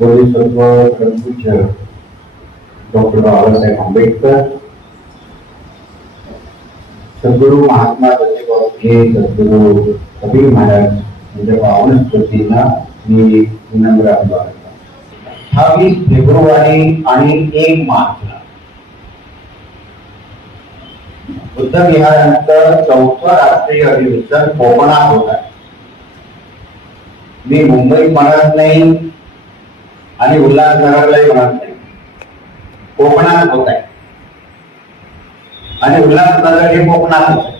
बोधिसत्व परमपूज्य डॉक्टर बाबासाहेब आंबेडकर, सद्गुरू महात्मा ज्योतिबाजी, सद्गुरू कबीर महाराज यांच्या पावन स्मृतींना मी विनम्र अभिवादन करतो. 28 फेब्रुवारी आणि 1 मार्च बुद्ध विहारांचं 4थं राष्ट्रीय अधिवेशन कोकणात होत आहे. मी मुंबईत म्हणत नाही आणि उल्हासनगरलाही म्हणत नाही, कोकणात होत आहे आणि उल्हासनगर हे कोकणात होत आहे.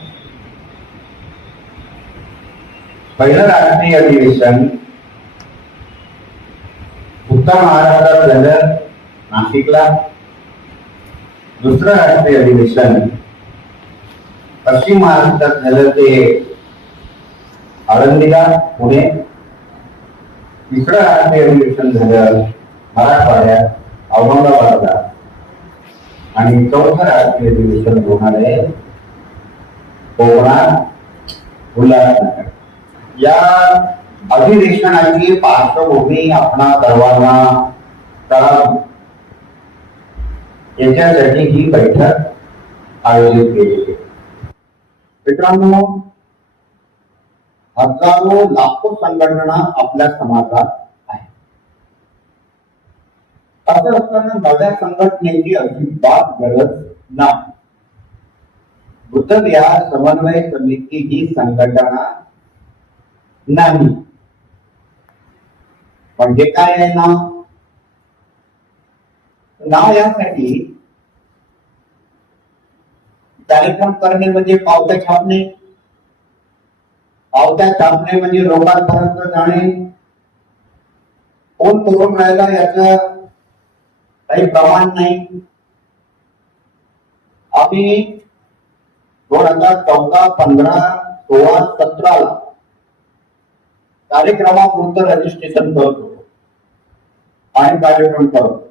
पहिलं राष्ट्रीय अधिवेशन उत्तर महाराष्ट्रात झालं, नाशिकला. दुसरं राष्ट्रीय अधिवेशन पश्चिम महाराष्ट्रात झालं, ते आळंदीला, पुणे. तिसरं राष्ट्रीय अधिवेशन झालं मराठवाड्यात, औरंगाबादला. आणि चौथं राष्ट्रीय अधिवेशन होणार आहे कोकणात, उल्हासनगर. या अधिवेशनाची पार्श्वभूमी आपणा सर्वांना कळावी याच्यासाठी ही बैठक आयोजित केली आहे. मित्रांनो, हजारो लाखो संघटना आपल्या समाजात आहेत. असं असताना नव्या संघटनेची अजिबात गरज नाही. बुद्ध विहार समन्वय समिती ही संघटना नाही. म्हणजे काय आहे नाव? नाव यासाठी कार्यक्रम करणे म्हणजे पावत्या छापणे, पावत्या छापणे म्हणजे लोकांपर्यंत जाणे. कोण करून राहिला याचं काही प्रमाण नाही. आम्ही 2014, 15, 16, 17 कार्यक्रमापुरतं रजिस्ट्रेशन करतो आणि कार्यक्रम करतो.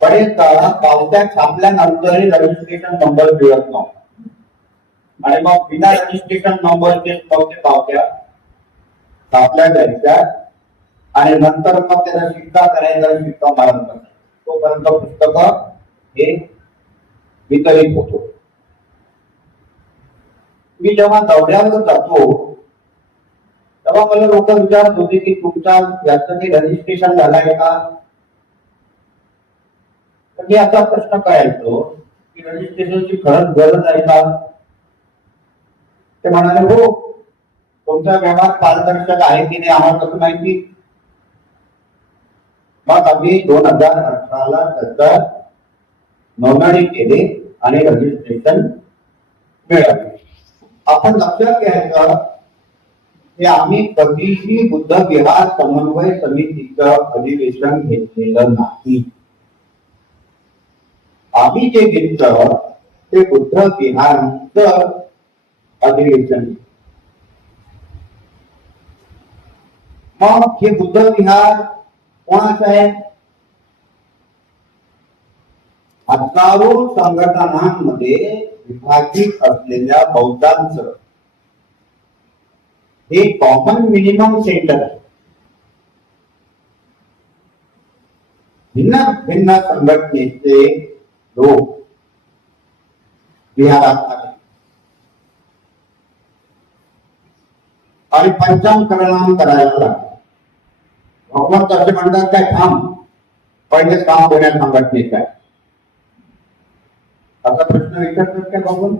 बरेच काळा पावत्या छापल्यानंतरही रजिस्ट्रेशन नंबर मिळत नव्हता आणि मग बिना रजिस्ट्रेशन नंबरचे पावत्या छापल्या जायच्या आणि नंतर मग त्याचा शिक्का करायचा, शिक्का मारत बसायचा. तोपर्यंत पुस्तक हे वितरित होतो. मी जेव्हा दौऱ्यावर जातो तेव्हा मला लोक विचारत होते की तुमच्या याचं काही रजिस्ट्रेशन झालंय का? तर मी असा प्रश्न करायचो की रजिस्ट्रेशनची खरंच गरज आहे का? ते म्हणाले, हो, तुमचा व्यवहार पारदर्शक आहे की नाही आम्हाला कसं माहिती? मग आम्ही 2018ला त्याचं नोंदणी केली आणि रजिस्ट्रेशन मिळाले. आपण लक्षात घ्यायचं की आम्ही कधीही बुद्ध विहार समन्वय समितीचं अधिवेशन घेतलेलं नाही. आम्ही जे घेतलं ते बुद्ध विहारांचं अधिवेशन. मग हे बुद्ध विहार कोणाचं आहे? हजारो संघटनांमध्ये विभाजित असलेल्या बौद्धांचं हे कॉमन मिनिमम सेंटर आहे. भिन्न भिन्न संघटनेचे लोक विहारात आले आणि पंचांकरण करायला लागले. भगवंत असे म्हणतात, काय थांब, पहिले काम कोण्या संघटनेत आहे? असा प्रश्न विचारतात काय भगवंत?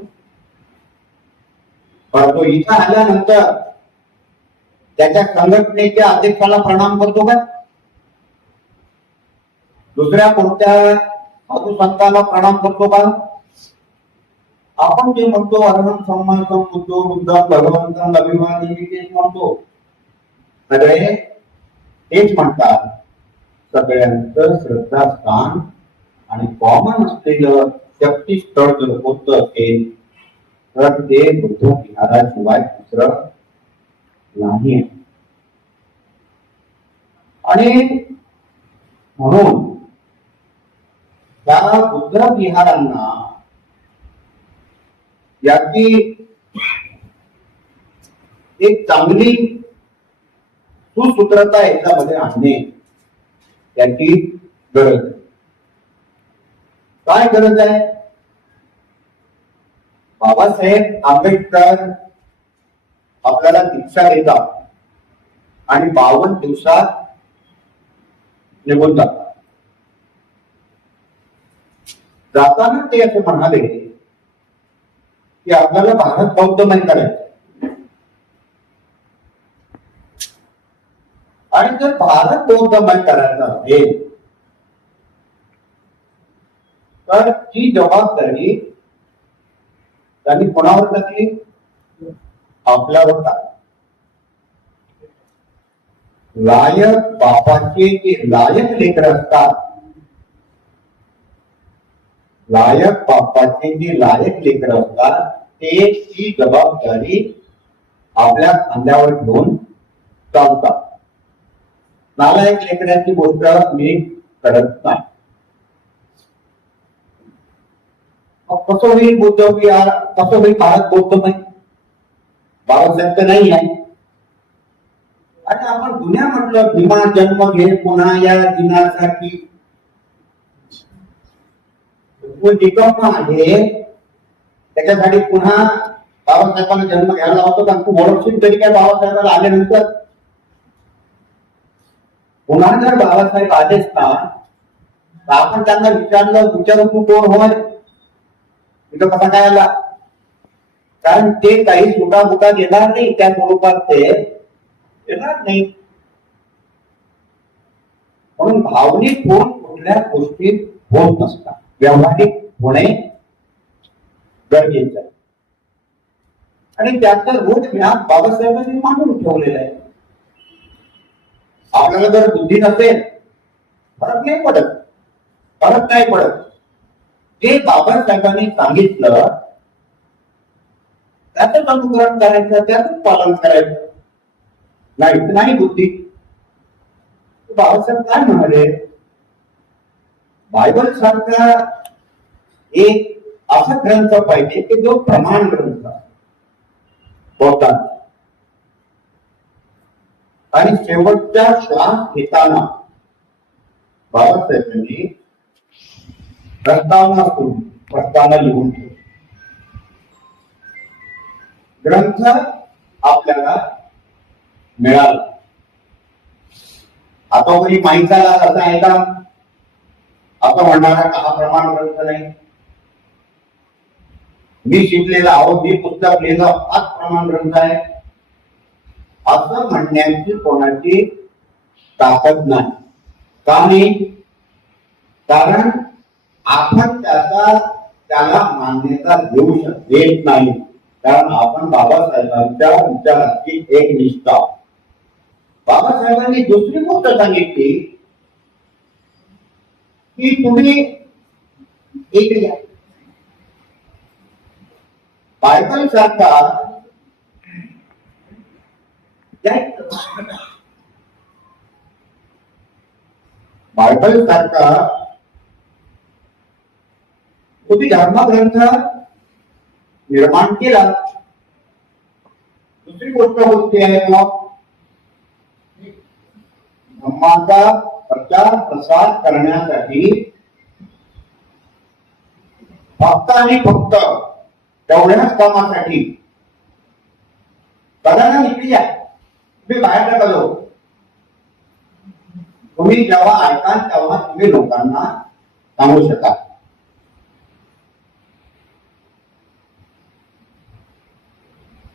परंतु इथं आल्यानंतर त्याच्या संघटनेच्या अध्यक्षाला प्रणाम करतो का? दुसऱ्या कोणत्या साधू संतांना प्रणाम करतो का? आपण जे म्हणतो अहं सम्मा संबुद्धो बुद्धं भगवंतं अभिमानी, तेच म्हणतो. सगळे तेच म्हणतात. सगळ्यांचं श्रद्धास्थान आणि कॉमन असलेलं शक्तीस्थळ जर होत असेल तर ते बुद्ध विहाराशिवाय दुसरं नाही. आणि म्हणून त्या बुद्ध विहारांना याची एक चांगली सुसूत्रता याच्यामध्ये आणणे याची गरज आहे. काय गरज आहे? बाबासाहेब आंबेडकर आपल्याला दीक्षा देतात आणि 52 दिवसात निघून जातात. जाताना ते असे म्हणाले की आपल्याला भारत बौद्धमय करायचं, आणि जर भारत बौद्धमय करायचा असेल तर ती जबाबदारी त्यांनी कोणावर टाकली? आपल्यावर टाकली. लायक बापाचे जे लायक लेकर असतात, लायक बापाचे जे लायक लेकर असतात ते ती जबाबदारी आपल्या खांद्यावर घेऊन चालतात. नालायक लेकरांची गोष्ट मी करत नाही. कसं होईल बुद्ध, कसं होईल भारत बौद्धमय? बाबासाहेब तर नाही आहे. आणि आपण जुन्या म्हटलं भीमा जन्म घे पुन्हा या दिनासाठी, निकम आहे त्याच्यासाठी पुन्हा बाबासाहेबांना जन्म घ्यायला होतो का? तू ओळखशील तरी काय बाबासाहेबाला आल्यानंतर? पुन्हा जर बाबासाहेब आलेच ना तर आपण त्यांना विचारू तू कोण होय, तिथं कसा काय आला? कारण ते काही सुटाबुटा देणार नाही, त्या स्वरूपात ते येणार नाही. म्हणून भावनिक होऊन कुठल्या गोष्टी होत नसतात, व्यावहारिक होणे गरजेचं आहे. आणि त्याचं रोडमॅप बाबासाहेबांनी मांडून ठेवलेलं आहे. आपल्याला जर बुद्धी नसेल फरक नाही पडत. जे बाबासाहेबांनी सांगितलं त्याच अनुकरण करायचं, त्याच पालन करायचं, नाही बुद्धी. बाबासाहेब काय म्हणाले? बायबल सारखा एक असा ग्रंथ पाहिजे की जो प्रमाण ग्रंथ होता. आणि शेवटच्या श्वास घेताना बाबासाहेबांनी प्रस्तावना लिहून ठेवली. ग्रंथ आपल्याला मिळाला. आता कोणी माहीत झाला असं आहे का? आता म्हणणारा का हा प्रमाण ग्रंथ नाही, मी शिकलेला आहोत, मी पुस्तक लिहिलं, हाच प्रमाण ग्रंथ आहे असं म्हणण्याची कोणाची ताकद नाही. का नाही? कारण आपण त्याला मान्यता देत नाही. कारण आपण बाबासाहेबांच्या विचाराची एक निष्ठा. बाबासाहेबांनी दुसरी गोष्ट सांगितली की तुम्ही एक बायबल सारखा तुम्ही धर्मग्रंथ निर्माण केला. दुसरी गोष्ट कोणती आहे? मग धर्माचा प्रचार प्रसार करण्यासाठी फक्त आणि फक्त तेवढ्याच कामासाठी बघायला निघली आहे. तुम्ही बाहेर नका जाऊ. तुम्ही जेव्हा ऐकाल तेव्हा तुम्ही लोकांना सांगू शकाल.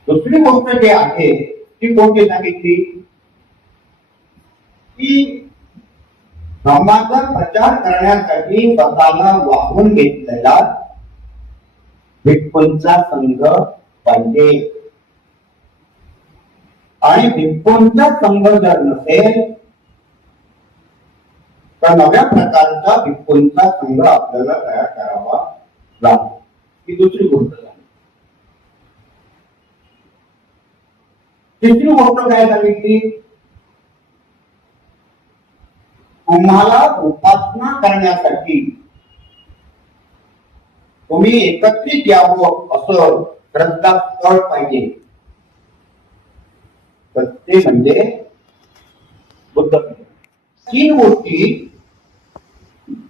दुसरी गोष्ट जी आहे ती कोणती सांगितली की धर्माचा प्रचार करण्यासाठी स्वतःला वाहून घेतलेला भिक्खूंचा संघ पाहिजे. आणि भिक्खूंचा संघ जर नसेल तर नव्या प्रकारचा भिक्खूंचा संघ आपल्याला तयार करावा लागतो. ही दुसरी गोष्ट आहे. तिसरी गोष्ट काय सांगितली? तुम्हाला उपासना करण्यासाठी तुम्ही एकत्रित यावं असं श्रद्धास्थळ पाहिजे. तर ते म्हणजे बुद्ध तीन गोष्टी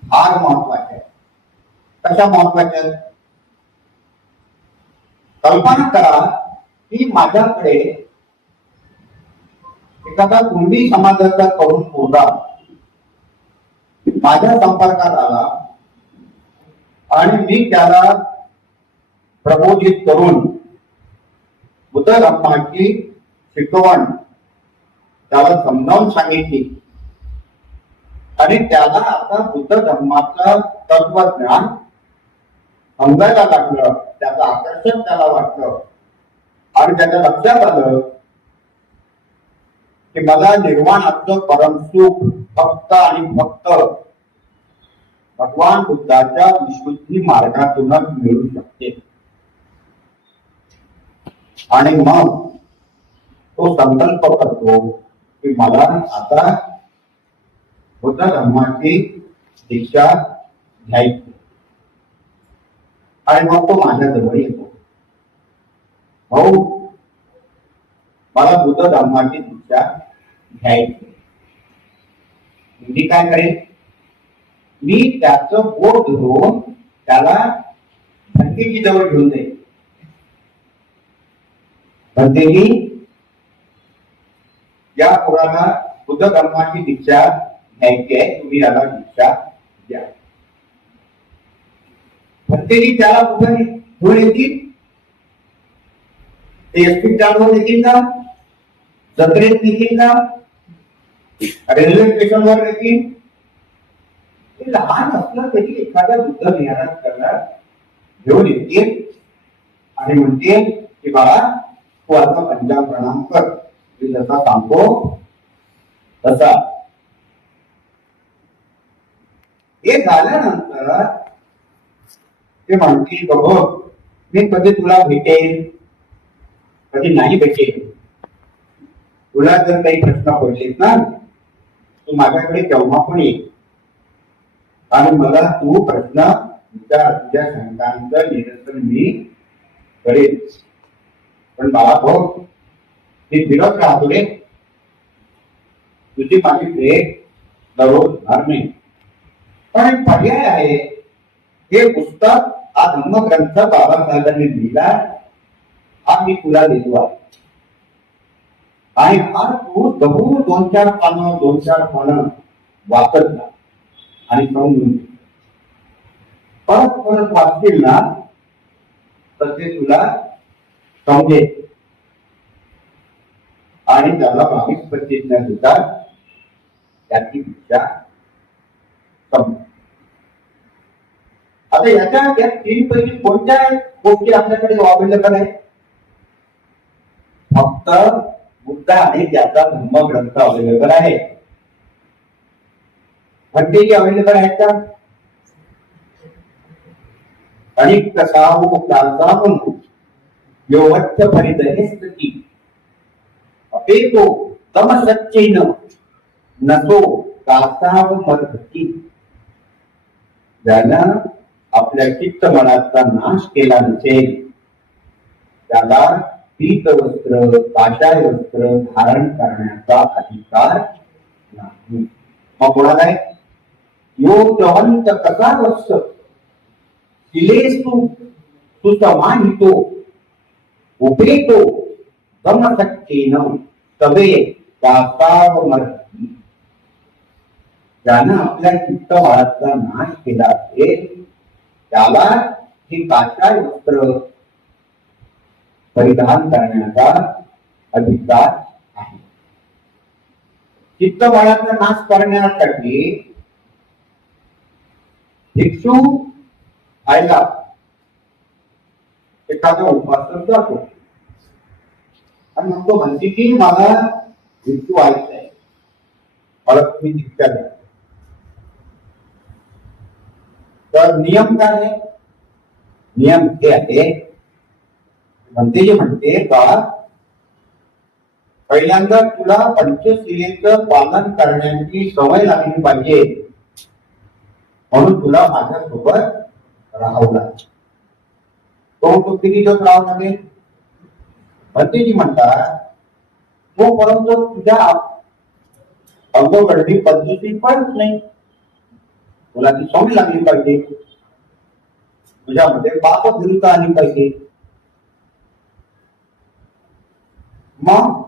फार महत्वाच्या आहेत. कशा महत्वाच्या आहेत? कल्पना करा की माझ्याकडे एखादा कुंडी समाजाचा तरुण मुलगा माझ्या संपर्कात आला आणि मी त्याला प्रबोधित करून बुद्ध धर्माची शिकवण त्याला समजावून सांगितली आणि त्याला आता बुद्ध धर्माचं तत्वज्ञान समजायला लागलं, त्याचं आकर्षण त्याला वाटलं आणि त्याच्या लक्षात आलं की मला निर्वाणाचं परमसुख फक्त आणि फक्त भगवान बुद्धाच्या विशुद्धी मार्गातूनच मिळू शकते. आणि मग तो संकल्प करतो की मला आता बुद्ध धर्माची दीक्षा घ्यायची आणि मग तो माझ्या जवळ येतो. भाऊ, मला बुद्ध धर्माची दीक्षा घ्यायची. मी काय करेन? मी त्याचं बोट धरून त्याला भंतेजी जवळ घेऊन जाईल. भंतेजी, या पोराला बुद्ध धर्माची दीक्षा घ्यायची आहे, तुम्ही याला दीक्षा द्या. भंतेजी त्याला कुठे घेऊन येतील? ते एसटी स्टँडवर येतील का? जत्रेत येतील का? रेल्वे स्टेशनवर येतील? लहान असलं तरी एखाद्या बुद्ध विहारात करणार घेऊन येतील आणि म्हणतील की बाळा, तू आता पंजाब प्रणाम कर, मी जसा सांगतो तसा. हे झाल्यानंतर ते म्हणतील, बघ, मी कधी तुला भेटेल, कधी नाही भेटेल. तुला जर काही प्रश्न पडलेत ना, तू माझ्याकडे केव्हा पण ये आणि मला तू प्रश्न विचार, तुझ्या शंकांचं निरसन मी करेन. पण बाळा भाऊ, मी फिरत राहतो रे, तुझी माझी भेट दररोज होणार नाही. पण एक पर्याय आहे. हे पुस्तक, हा धम्मग्रंथ बाबासाहेबांनी लिहिला, हा मी तुला देतो आहे आणि हा तू जरूर 2-4 पानं वाचत जा आणि समजून परत परत वाचतील ना, तर ते तुला समजेल आणि त्याला 22-25 दिवसात त्याची दीक्षा समजेल. आता याच्या या 3 पैकी कोणत्या गोष्टी आपल्याकडे अवेलेबल आहेत? फक्त बुद्ध आणि त्याचा धम्मग्रंथ अवेलेबल आहे. भंतेजी अवेलेबल आहेत का? आणि कसावो कासावून योवत्थ परिदहेस्ती अपेतो तमसच्चेन नसो कासाव मर्धती. ज्यानं आपल्या चित्त मनाचा नाश केला नसेल त्याला पीत वस्त्र, काशाय वस्त्र धारण करण्याचा अधिकार नाही. मग कोणाला आहे? यो जवंत कसा वत्स शिलेस्तु सुसमाहितो उपेतो तमसच्चेन तवे कासावमर्धी. ज्यानं आपल्या चित्त मनाचा नाश केला असेल त्याला हे काशाय वस्त्र परिधान करण्याचा अधिकार आहे. चित्तबळाचा नाश करण्यासाठी भिक्षू आयला एखादा उपासक जातो आणि म्हणतो, म्हणते की मला भिक्षू व्हायचं आहे, मला तुम्ही दीक्षा द्या. तर नियम काय आहे? नियम हे आहे, भंतेजी म्हणते का पहिल्यांदा तुला पंचशिलेचं पालन करण्याची सवय लागली पाहिजे, म्हणून तुला माझ्यासोबत राहावं लागेल. तो किती दिवस राहावं लागेल? भंतेजी म्हणतात, तो परंतु तुझ्या अंगवळणी पद्धती पण नाही. तुला ती सवय लागली पाहिजे, तुझ्यामध्ये बाप विरुद्ध आली पाहिजे. मग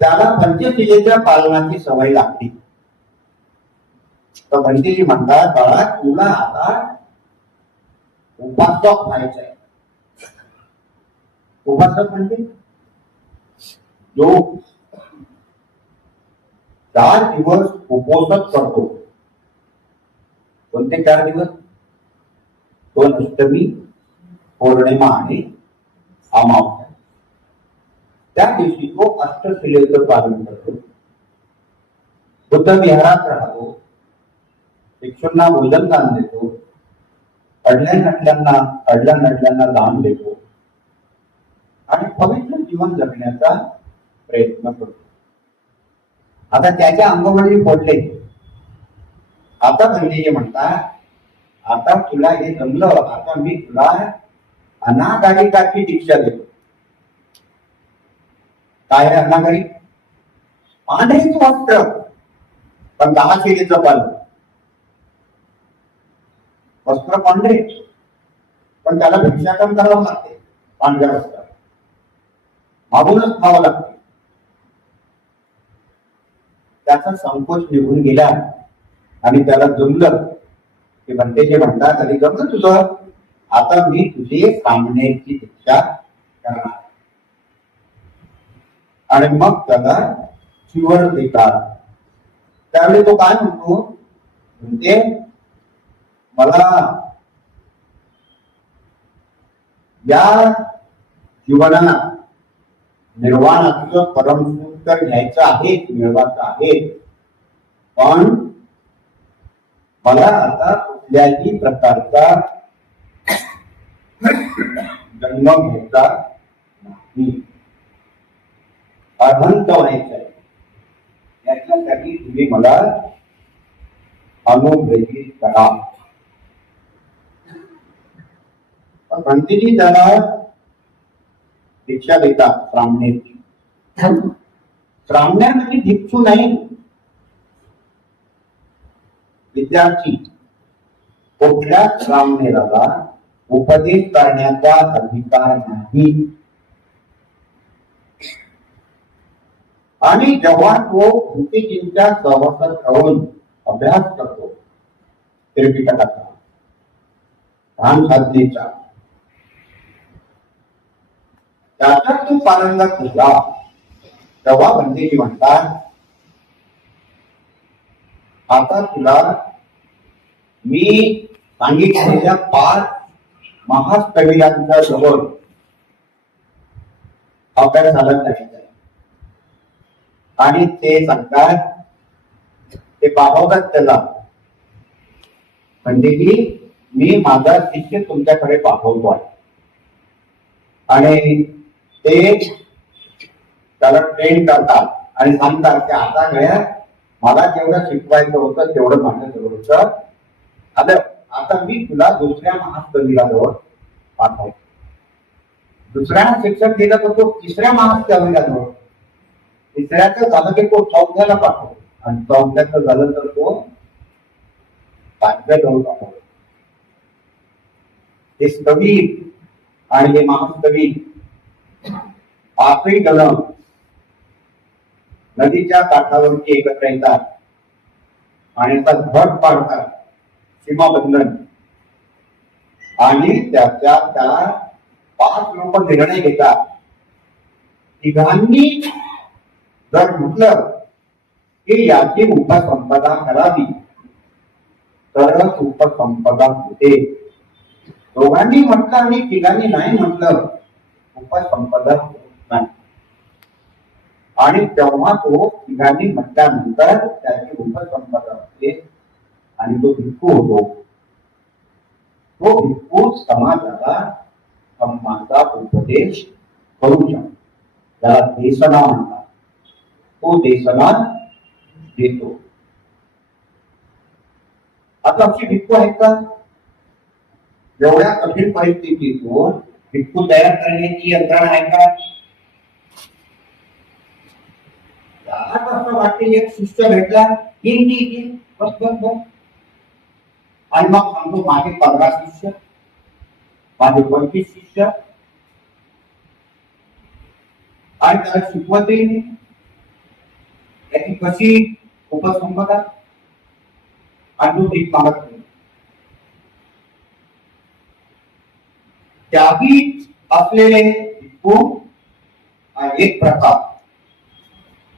त्याला पंचशिलेच्या पालनाची सवय लागते. तर पंचजी म्हणतात, बाळा तुला आता उपासक व्हायचंय. उपासक म्हणजे जो 4 दिवस उपोषण करतो. कोणते 4 दिवस? 2 अष्टमी, पौर्णिमा आणि अमावस्या. त्या दिवशी तो अष्टशिलेचं पालन करतो. बुद्ध विहारात राहतो, भिक्षूंना भोजन दान देतो, अडल्या नडल्यांना दान देतो आणि पवित्र जीवन जगण्याचा प्रयत्न करतो. आता त्याच्या अंगवळी पडले. आता पंडितजी म्हणतात, आता तुला हे जमलं, आता मी तुला अनागारिकाची दीक्षा देतो. काय आहे अनागारिक? पांढरेच वस्त्र पण 10 शिलेचं पालन. वस्त्र पांढरे पण त्याला भिक्षाटन करावं लागते. पांढऱ्या वस्त्रात मागूनच खावं लागते. त्याचा संकोच निघून गेला आणि त्याला जमलं की म्हणते जे म्हणतात, अरे जमलं तुझं, आता मी तुझे सामनेची दीक्षा करणार. आणि मग त्याला चिवड देतात. त्यावेळी तो काय म्हणतो? म्हणते मला या जीवनाला निर्वाणाचं परमसुख तर घ्यायचं आहे, मिळवायचं आहे, पण मला आता कुठल्याही प्रकारचा जन्म घ्यायचा नाही. अनंत व्हायचं आहे. याच्यासाठी तुम्ही मला अनुग्रहित करा. पंडितजी त्याला दीक्षा देतात ब्राह्मणाची. ब्राह्मण म्हणजे भिक्षू नाही, विद्यार्थी. कुठल्याच ब्राह्मणाला उपदेश करण्याचा अधिकार नाही. आणि जेव्हा तो भूतीजींच्या सहवासात राहून अभ्यास करतो त्रिपिटकाचा, ध्यान साधनेचा, त्याच्यात तो पारंगत झाला, तेव्हा पंडितजी म्हणतात, आता तुला मी सांगितलेल्या 5 महाकविरांच्या जवळ अभ्यासाला जायचं आहे. आणि ते सांगतात, ते पाठवतात त्याला, पंडितजी मी माझा शिष्य तुमच्याकडे पाठवतो आहे. आणि ते त्याला ट्रेन करतात आणि सांगतात की आता गया मला जेवढं शिकवायचं होतं तेवढं माझ्याजवळ होतं. आता मी तुला दुसऱ्या महाकवीला जवळ पाठवतो. दुसऱ्या शिक्षक गेला तर तो 3ऱ्या महाकवीला जवळ, 3ऱ्याचं झालं की तो 4थ्याला पाठवतो आणि 4थ्याचं झालं तर तो 5व्या जवळ पाठवतो. हे कवी आणि हे महाकवी 5ही जण नदीच्या काठावरती एकत्र येतात आणि आता घट पाडतात, सीमाबंधन. आणि त्याच्या त्या 5 लोक निर्णय घेतात, तिघांनी जर म्हटलं की याची उपसंपदा करावी तरच उपसंपदा होते. दोघांनी म्हटलं आणि तिघांनी नाही म्हटलं, उपसंपदा होत नाही. आणि तेव्हा तो तिघांनी म्हटल्यानंतर त्याची उपसंपदा होते आणि तो भिक्खू होतो. तो भिक्खू समाजाला धम्माचा उपदेश करू शकतो. त्याला देशना म्हणतात. तो देशना देतो. आता अशी भिक्खू आहेत का? एवढ्या कठीण परिस्थितीतून भिक्खू तयार करण्याची यंत्रणा आहे का? असं वाटते एक शिष्य भेटला येईल बस बस बस. आणि मग सांगतो माझे 15 शिष्य, माझे 25 शिष्य, आणि त्याला शिकवतही नाही. त्याची कशी उपसंपदा आणि तो भीक मागत नाही. त्यागी असलेले भिक्खू हा एक प्रकार,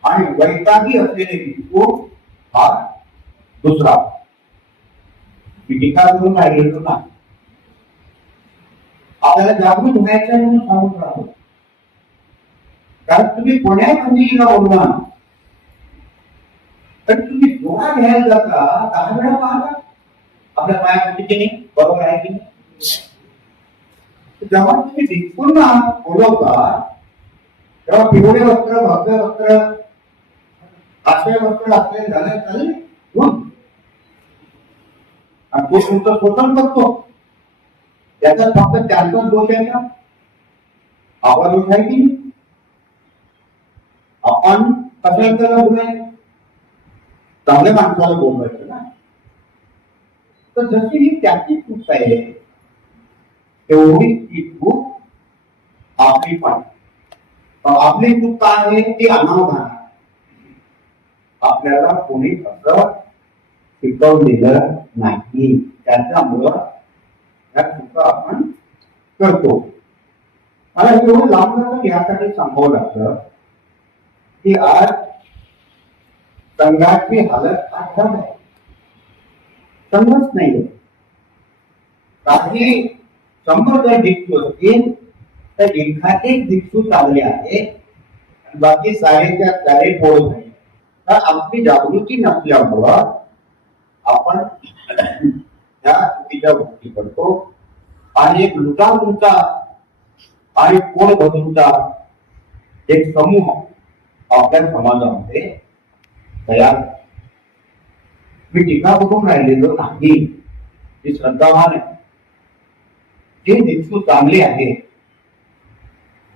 आणि वैतागी असलेले भिक्खू हा दुसरा. मी टीका करून राहिलेलो ना, आपल्याला जागृत व्हायचं म्हणून सांगून राहतो. कारण तुम्ही कोण्या मंदिरीला बोलवा, तर तुम्ही डोळा घ्यायला जाता 10 वेळा पाहता आपल्या पायामध्ये की नाही, बरोबर आहे की नाही. जेव्हा तुम्ही भिक्खूंना बोलवता तेव्हा पिवळे वस्त्र, भव्य वस्त्र, काळे वस्त्र असले झाले चालेल. आणि तो तुमचं शोषण करतो, त्याचा फक्त त्यांचाच दोष आहे का, आपला दोष आहे की नाही. आपण कशाला त्याला बोलाय, चांगल्या माणसाला बोलवायचं ना. तर जशी ही त्याची चूक आहे तेवढी ती चूक आपली पण. आपली चूक काय आहे ती अनावधान. आपल्याला कोणी असं शिकवलेलं नाही, त्याच्यामुळं या चुका आपण करतो. मला एवढं लांब यासाठी सांगावं लागतं की आज संघाची हालत खराब आहे. संघच नाही. काही 100 जर भिक्षू असतील तर एखादे भिक्षू चांगले आहे, बाकी सारेच्या सारे पोळ नाही. तर आपली जागृती नसल्यामुळं आपण या चुकीच्या गोष्टी करतो, आणि एक लुटालुटा आणि पोळ बदलूचा एक समूह आपल्या समाजामध्ये तयार. मी टीका करून राहिलेलो नाही, जी श्रद्धावान आहे, जे भिक्षू चांगले आहे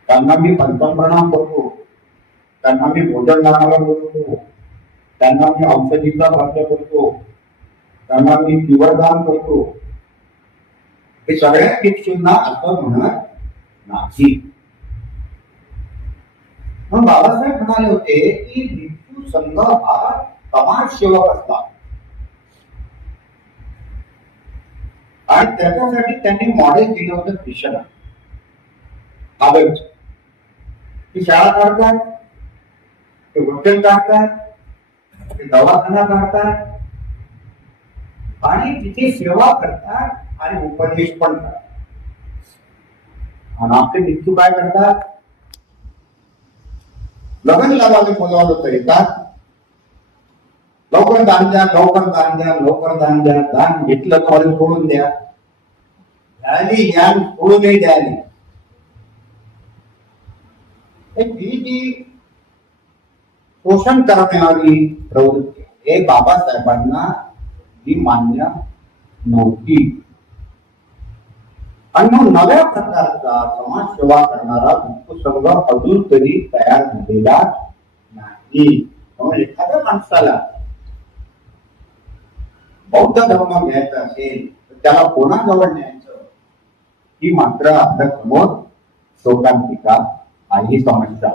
त्यांना मी पंचप्रणाम करतो, त्यांना मी भोजन दानाला बोलवतो, त्यांना मी औषधीचा वापर करतो, त्यांना मी जीवनदान करतो. हे सगळ्या भिक्षूंना असं म्हणत नाही. मग बाबासाहेब म्हणाले होते की भिक्षू संघ हा समाजसेवक असतात, आणि त्याच्यासाठी त्यांनी मॉडेल दिलं होतं कृष्णा. ती शाळा काढतात, ते हॉटेल काढतात, ते दवाखाना काढतात, आणि तिथे सेवा करतात आणि उपदेश पण करतात. आणि आपले भिक्षू काय करतात, लग्न लावायला बोलावलं तर येतात, लवकर दान द्या, लवकर दान द्या, लवकर दान द्या, दान घेतलं तर सोडून द्या, द्याली ज्ञान सोडूनही द्याली. ही जी शोषण करणारी प्रवृत्ती हे बाबासाहेबांना ही मान्य नव्हती. आणि मग नव्या प्रकारचा समाजसेवा करणारा भिक्षू संघ अजून तरी तयार झालेला नाही. एखाद्या माणसाला बौद्ध धर्म घ्यायचा असेल तर त्याला कोणाजवळ न्यायचं, ही मात्र आपल्या समोर शोकांतिका आहे समस्या.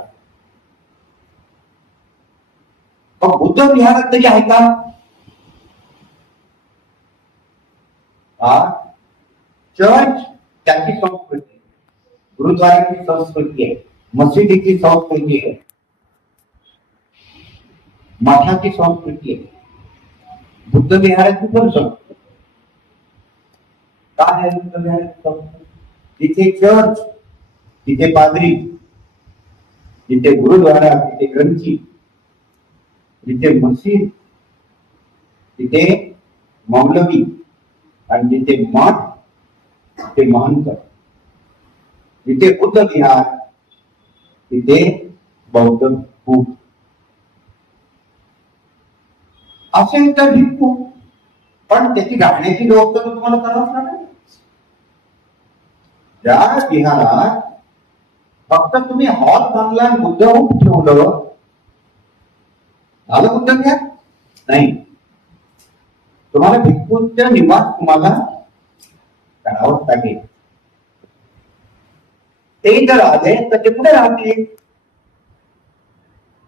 पण बुद्ध विहारात तरी आहे का? चर्च त्याची संस्कृती, गुरुद्वाराची संस्कृती आहे, मशिदीची संस्कृती आहे, मठाची संस्कृती आहे, बुद्ध विहाराची पण संस्कृती. काय आहे बुद्ध विहाराची संस्कृती? तिथे चर्च, तिथे पादरी, तिथे गुरुद्वारा, तिथे ग्रंथी, तिथे मस्जिद, तिथे मौलवी, आणि जिथे मठ, तिथे महंत, जिथे बुद्ध विहार, तिथे बौद्ध भिक्खू. असेल तर भिक्खू, पण त्याची राहण्याची व्यवस्था तुम्हाला करावंच लागेल. ज्या विहारात फक्त तुम्ही हॉल बांधला, बुद्ध ठेवलं, झालं बुद्ध विहार नाही. तुम्हाला भिक्खूंचं निवास तुम्हाला करावंच लागेल. ते जर आले तर ते पुढे राहतील.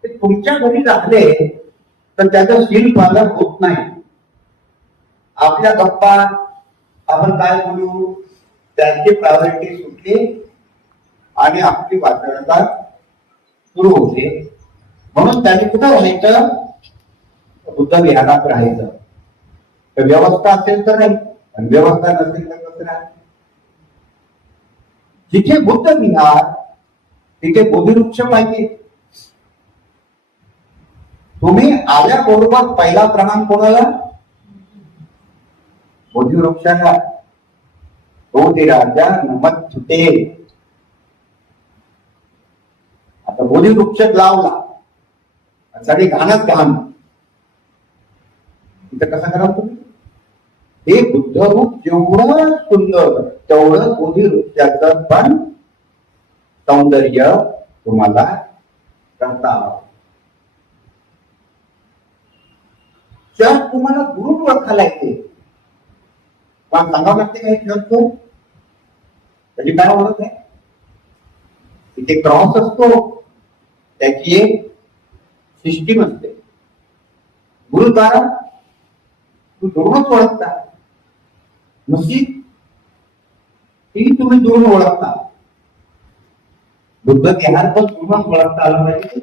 ते तुमच्या घरी राहिले तर त्याचं शील पालन होत नाही. आपल्या गप्पा आपण काय बोलू त्यांची प्रायोरिटी सुटली आणि आपली वाचायला सुरू होते. म्हणून त्यांनी कुठं राहायचं? बुद्ध विहारात राहायचं. तर व्यवस्था असेल तर नाही, आणि व्यवस्था नसेल तर कसं राहायचं? जिथे बुद्ध विहार तिथे बोधिवृक्ष पाहिजे. तुम्ही आल्याबरोबर पहिला प्रणाम कोणाला? बोधिवृक्षाला. राजा नमस्ते. आता बोधिवृक्ष लावला साठी घाणच घाण. इथं कसं करा तुम्ही? हे बुद्ध रूप जेवढं सुंदर तेवढं बोधिवृक्षाचं पण सौंदर्य तुम्हाला करता आलं. जर तुम्हाला दुरून ओळखायला येते पण सांगावं लागते काही ठरतो त्याची काय ओळख आहे? तिथे क्रॉस असतो, त्याची एक सिस्टीम असते. गुरुद्वारा तू दुरूनच ओळखता, मस्जिद ती तुम्ही दुरून ओळखता, बुद्ध विहार पण दुरूनच ओळखता आलं पाहिजे.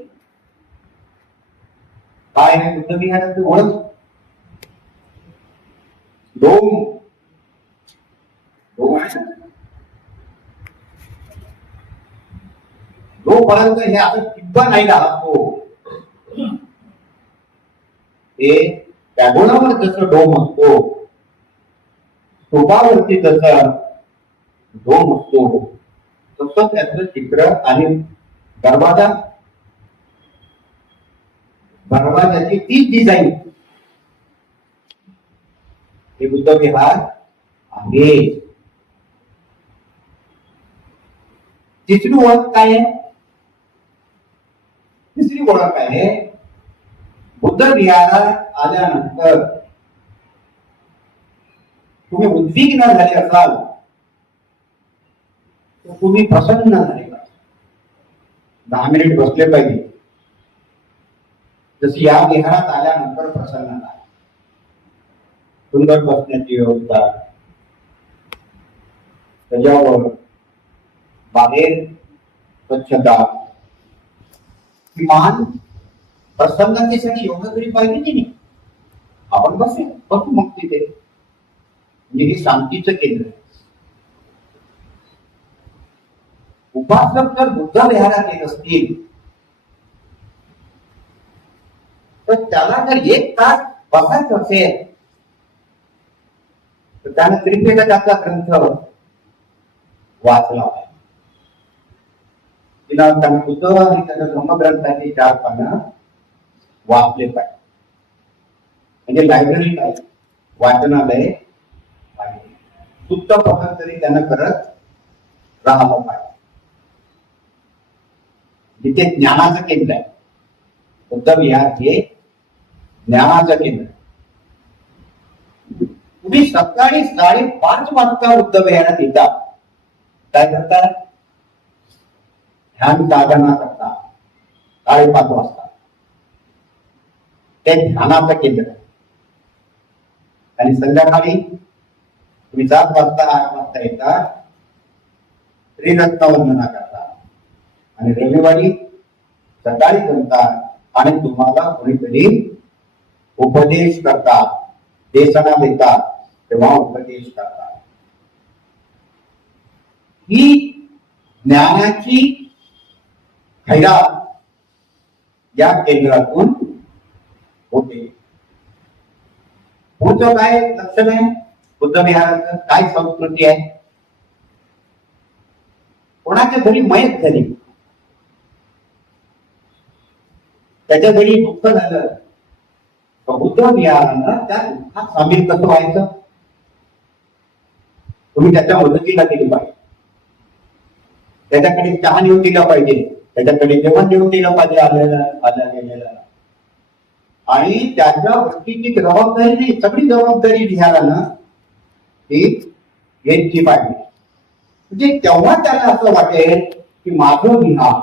काय आहे बुद्ध विहाराची ओळख? डोम जोपर्यंत हे आता टिब्बा नाही राहतो, ते पॅगोडावर जसं डोम असतो, स्तूपावरती जसं डोम असतो, तसं त्याचं चित्र आणि दरवाजाची तीच डिझाईन हे बुद्ध विहार आहे. तिसरी ओळख काय आहे? तिसरी ओळख आहे बुद्ध विहारात आल्यानंतर तुम्ही उद्विग्न झाले असाल तर तुम्ही प्रसन्न झाले पाहिजे. 10 मिनिट बसले पाहिजे. जशी या विहारात आल्यानंतर प्रसन्नता, सुंदर बसण्याची व्यवस्था, त्याच्यावर बाहेर स्वच्छता, किमान प्रसन्नतेसाठी एवढं तरी पाहिजे की नाही? आपण बसू मग तिथे. म्हणजे हे शांतीचं केंद्र. उपासक जर बुद्ध विहारात येत असतील तर त्याला जर 1 तास बसायचं असेल तर त्याने त्रिपिटकाचा ग्रंथ वाचला पाहिजे. त्याने बुद्ध आणि त्याच्या धर्मग्रंथाचे 4 पानं वाचले पाहिजे. म्हणजे लायब्ररी पाहिजे, वाचनालय पाहिजे. सुप्त पठण तरी त्यानं करत राहिलं पाहिजे. जिथे ज्ञानाचं केंद्र आहे, बुद्ध विहार हे ज्ञानाचं केंद्र. तुम्ही सकाळी 5:30 वाजता बुद्ध विहारात येता, काय करता? ध्यान साधना करता 5:30 वाजता. ते ध्यानाचं केंद्र. आणि संध्याकाळी तुम्ही 7 वाजता 8 वाजता येता, त्रिरत्न वंदना करता. आणि रविवारी सकाळी जमता आणि तुम्हाला कोणीतरी उपदेश करतात, देशना देतात, तेव्हा उपदेश करतात. ही ज्ञानाची खैरात या केंद्रातून होते. पुढचं काय लक्षण आहे बुद्ध विहाराचं? काय संस्कृती आहे? कोणाच्या घरी मयत झाली, त्याच्या घरी दुःख झालं, बुद्ध विहारानं त्या दुःखात सामील कसं व्हायचं? तुम्ही त्याच्या मदतीला केली पाहिजे. त्याच्याकडे चहा नेऊन दिला पाहिजे, त्याच्याकडे जेवण नेऊन दिलं पाहिजे आल्या गेलेला. आणि त्याच्या वृत्तीची जबाबदारी नाही, सगळी जबाबदारी विहारानं ती घेतली पाहिजे. म्हणजे तेव्हा त्याला असं वाटेल की माझं विहार,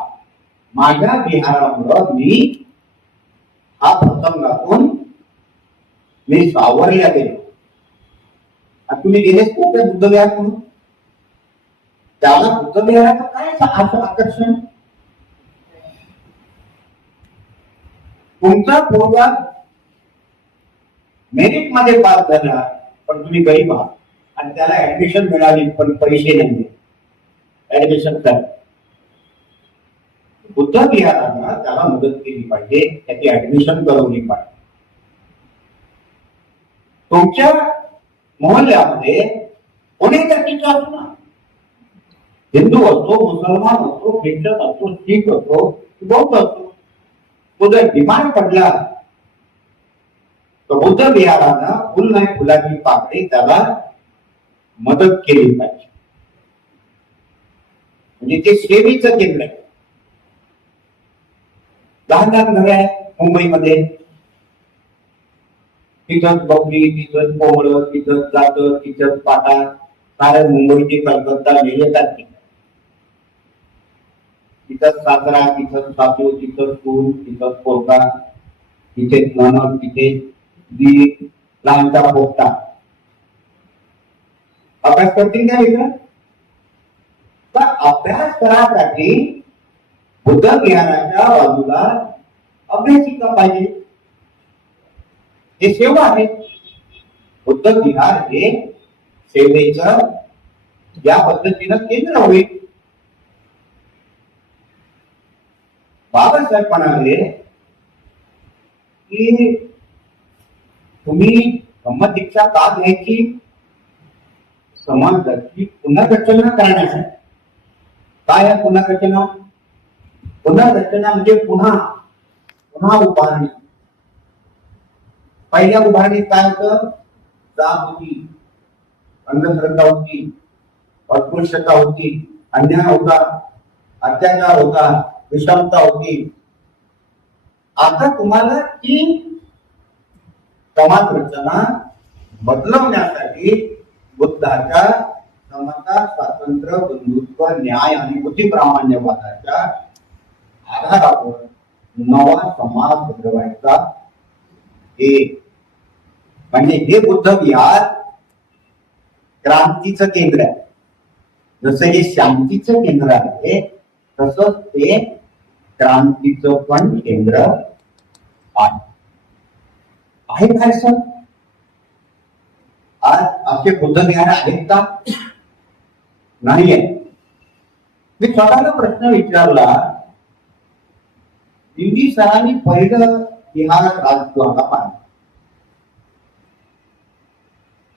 माझ्या विहारामुळं मी हा प्रसंगातून मी सावरल्या गेलो. आणि तुम्ही गेलेच ना त्या बुद्धविहार म्हणून, त्याला बुद्धविहाराचं काय असं आकर्षण? तुमचा पोरगा मेरिट मध्ये पास झाला पण तुम्ही गरीब आहात आणि त्याला ऍडमिशन मिळाली पण पैसे नाही ऍडमिशन करा. बुद्ध विहारानं त्याला मदत केली पाहिजे, त्याची ऍडमिशन करवली पाहिजे. तुमच्या मोहल्ल्यामध्ये कोणी जातीचा असतो ना, हिंदू असतो, मुसलमान असतो, ख्रिश्चन असतो, शीख असतो, बौद्ध असतो, तो जर डिमांड पडला तर बुद्ध विहारानं फुल नाही फुलाची पाकळी त्याला मदत केली पाहिजे. म्हणजे ते सेवेचं केंद्र आहे. लहान लहान घरं आहे मुंबईमध्ये, तिथंच बकरी, तिथंच कोंबड, तिथंच जात, तिथंच पाटा, सारे मुंबईचे कलकत्ता गेले जाते. तिथंच सासरा, तिथंच सासू, तिथंच सून, तिथंच पोरगा, तिथेच नणंद, तिथे लहानचा पोपटा. अभ्यास करतील का वेगळं? तर अभ्यास करासाठी बुद्ध विहाराच्या बाजूला अभ्यासिका पाहिजे. हे सेवा आहे. बुद्ध विहार हे सेवेचं या पद्धतीनं केंद्र होईल. बाबासाहेब म्हणाले की तुम्ही धम्म दीक्षा का घ्यायची? समाजाची पुनर्रचना करण्यासाठी. काय आहे पुनर्रचना? पुनर्रचना म्हणजे पुन्हा पुन्हा उभारणी. पहिल्या उभारणीत काय होतं? जात होती, अंधश्रद्धा होती, अस्पृश्यता होती, अन्याय होता, अत्याचार होता, विषमता होती. आता तुम्हाला ती समाज रचना बदलवण्यासाठी बुद्धाच्या समता, स्वातंत्र्य, बंधुत्व, न्याय आणि बुद्धिप्रामाण्यवादाच्या आधारावर नवा समाज घडवायचा. म्हणजे हे बुद्ध विहार क्रांतीचं केंद्र आहे. जसं हे शांतीचं केंद्र आहे तसंच ते क्रांतीचं पण केंद्र आहे. काय सर आज असे बुद्ध विहार आहेत का? नाही आहे. मी स्वतःला प्रश्न विचारला, दिल्ली सरांनी पहिलं विहार राजद्वारा पाहिलं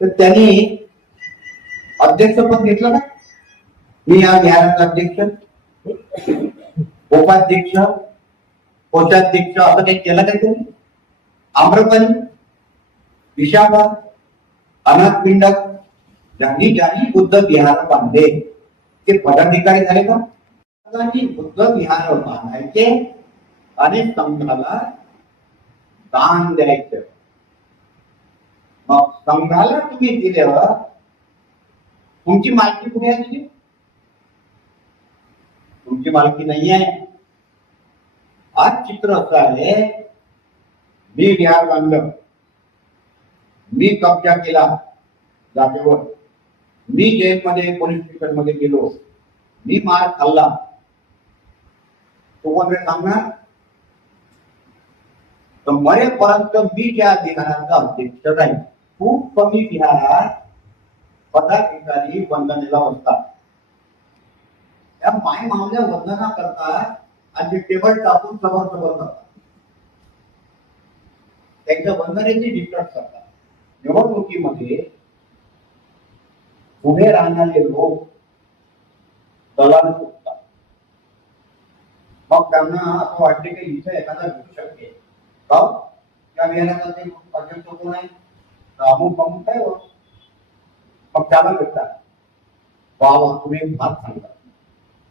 तर त्यांनी अध्यक्षपद घेतलं का? मी या विहाराचा अध्यक्ष, उपाध्यक्ष, कोषाध्यक्ष असं काही केलं काय त्यांनी? आम्रपाली, विशाखा, अनाथपिंडक ज्यांनी ज्यांनी बुद्ध विहार बांधले ते पदाधिकारी झाले का? बुद्ध विहार बांधायचे आणि संघाला दान द्यायचं. मग संघाला तुम्ही दिल्यावर तुमची मालकी कुठे आहे? तुमची मालकी नाही आहे. आज चित्र असं आहे, मी विहार बांधलं, मी कब्जा केला जागेवर, मी जेलमध्ये पोलीस स्टेशन मध्ये गेलो, मी मार खाल्ला, तो कोण सांगणार? तर मरेपर्यंत मी त्या विहाराचा अध्यक्ष राहील. खूप कमी विहारात पदाधिकारी वंदनेला बसतात. त्या माय मामल्या वंदना करतात आणि टेबल टाकून समोर करतात. त्यांच्या वंदनेची डिस्टर्ब करतात. निवडणुकीमध्ये उभे राहणारे लोक दलाल सुटतात. मग त्यांना असं वाटते की इथे एखादा घेऊ शकते का? त्या विहाराचा ते अध्यक्ष कोण आहे? अमुक अमुक काय हो? मग त्याला भेटतात, बाबा तुम्ही भात सांगता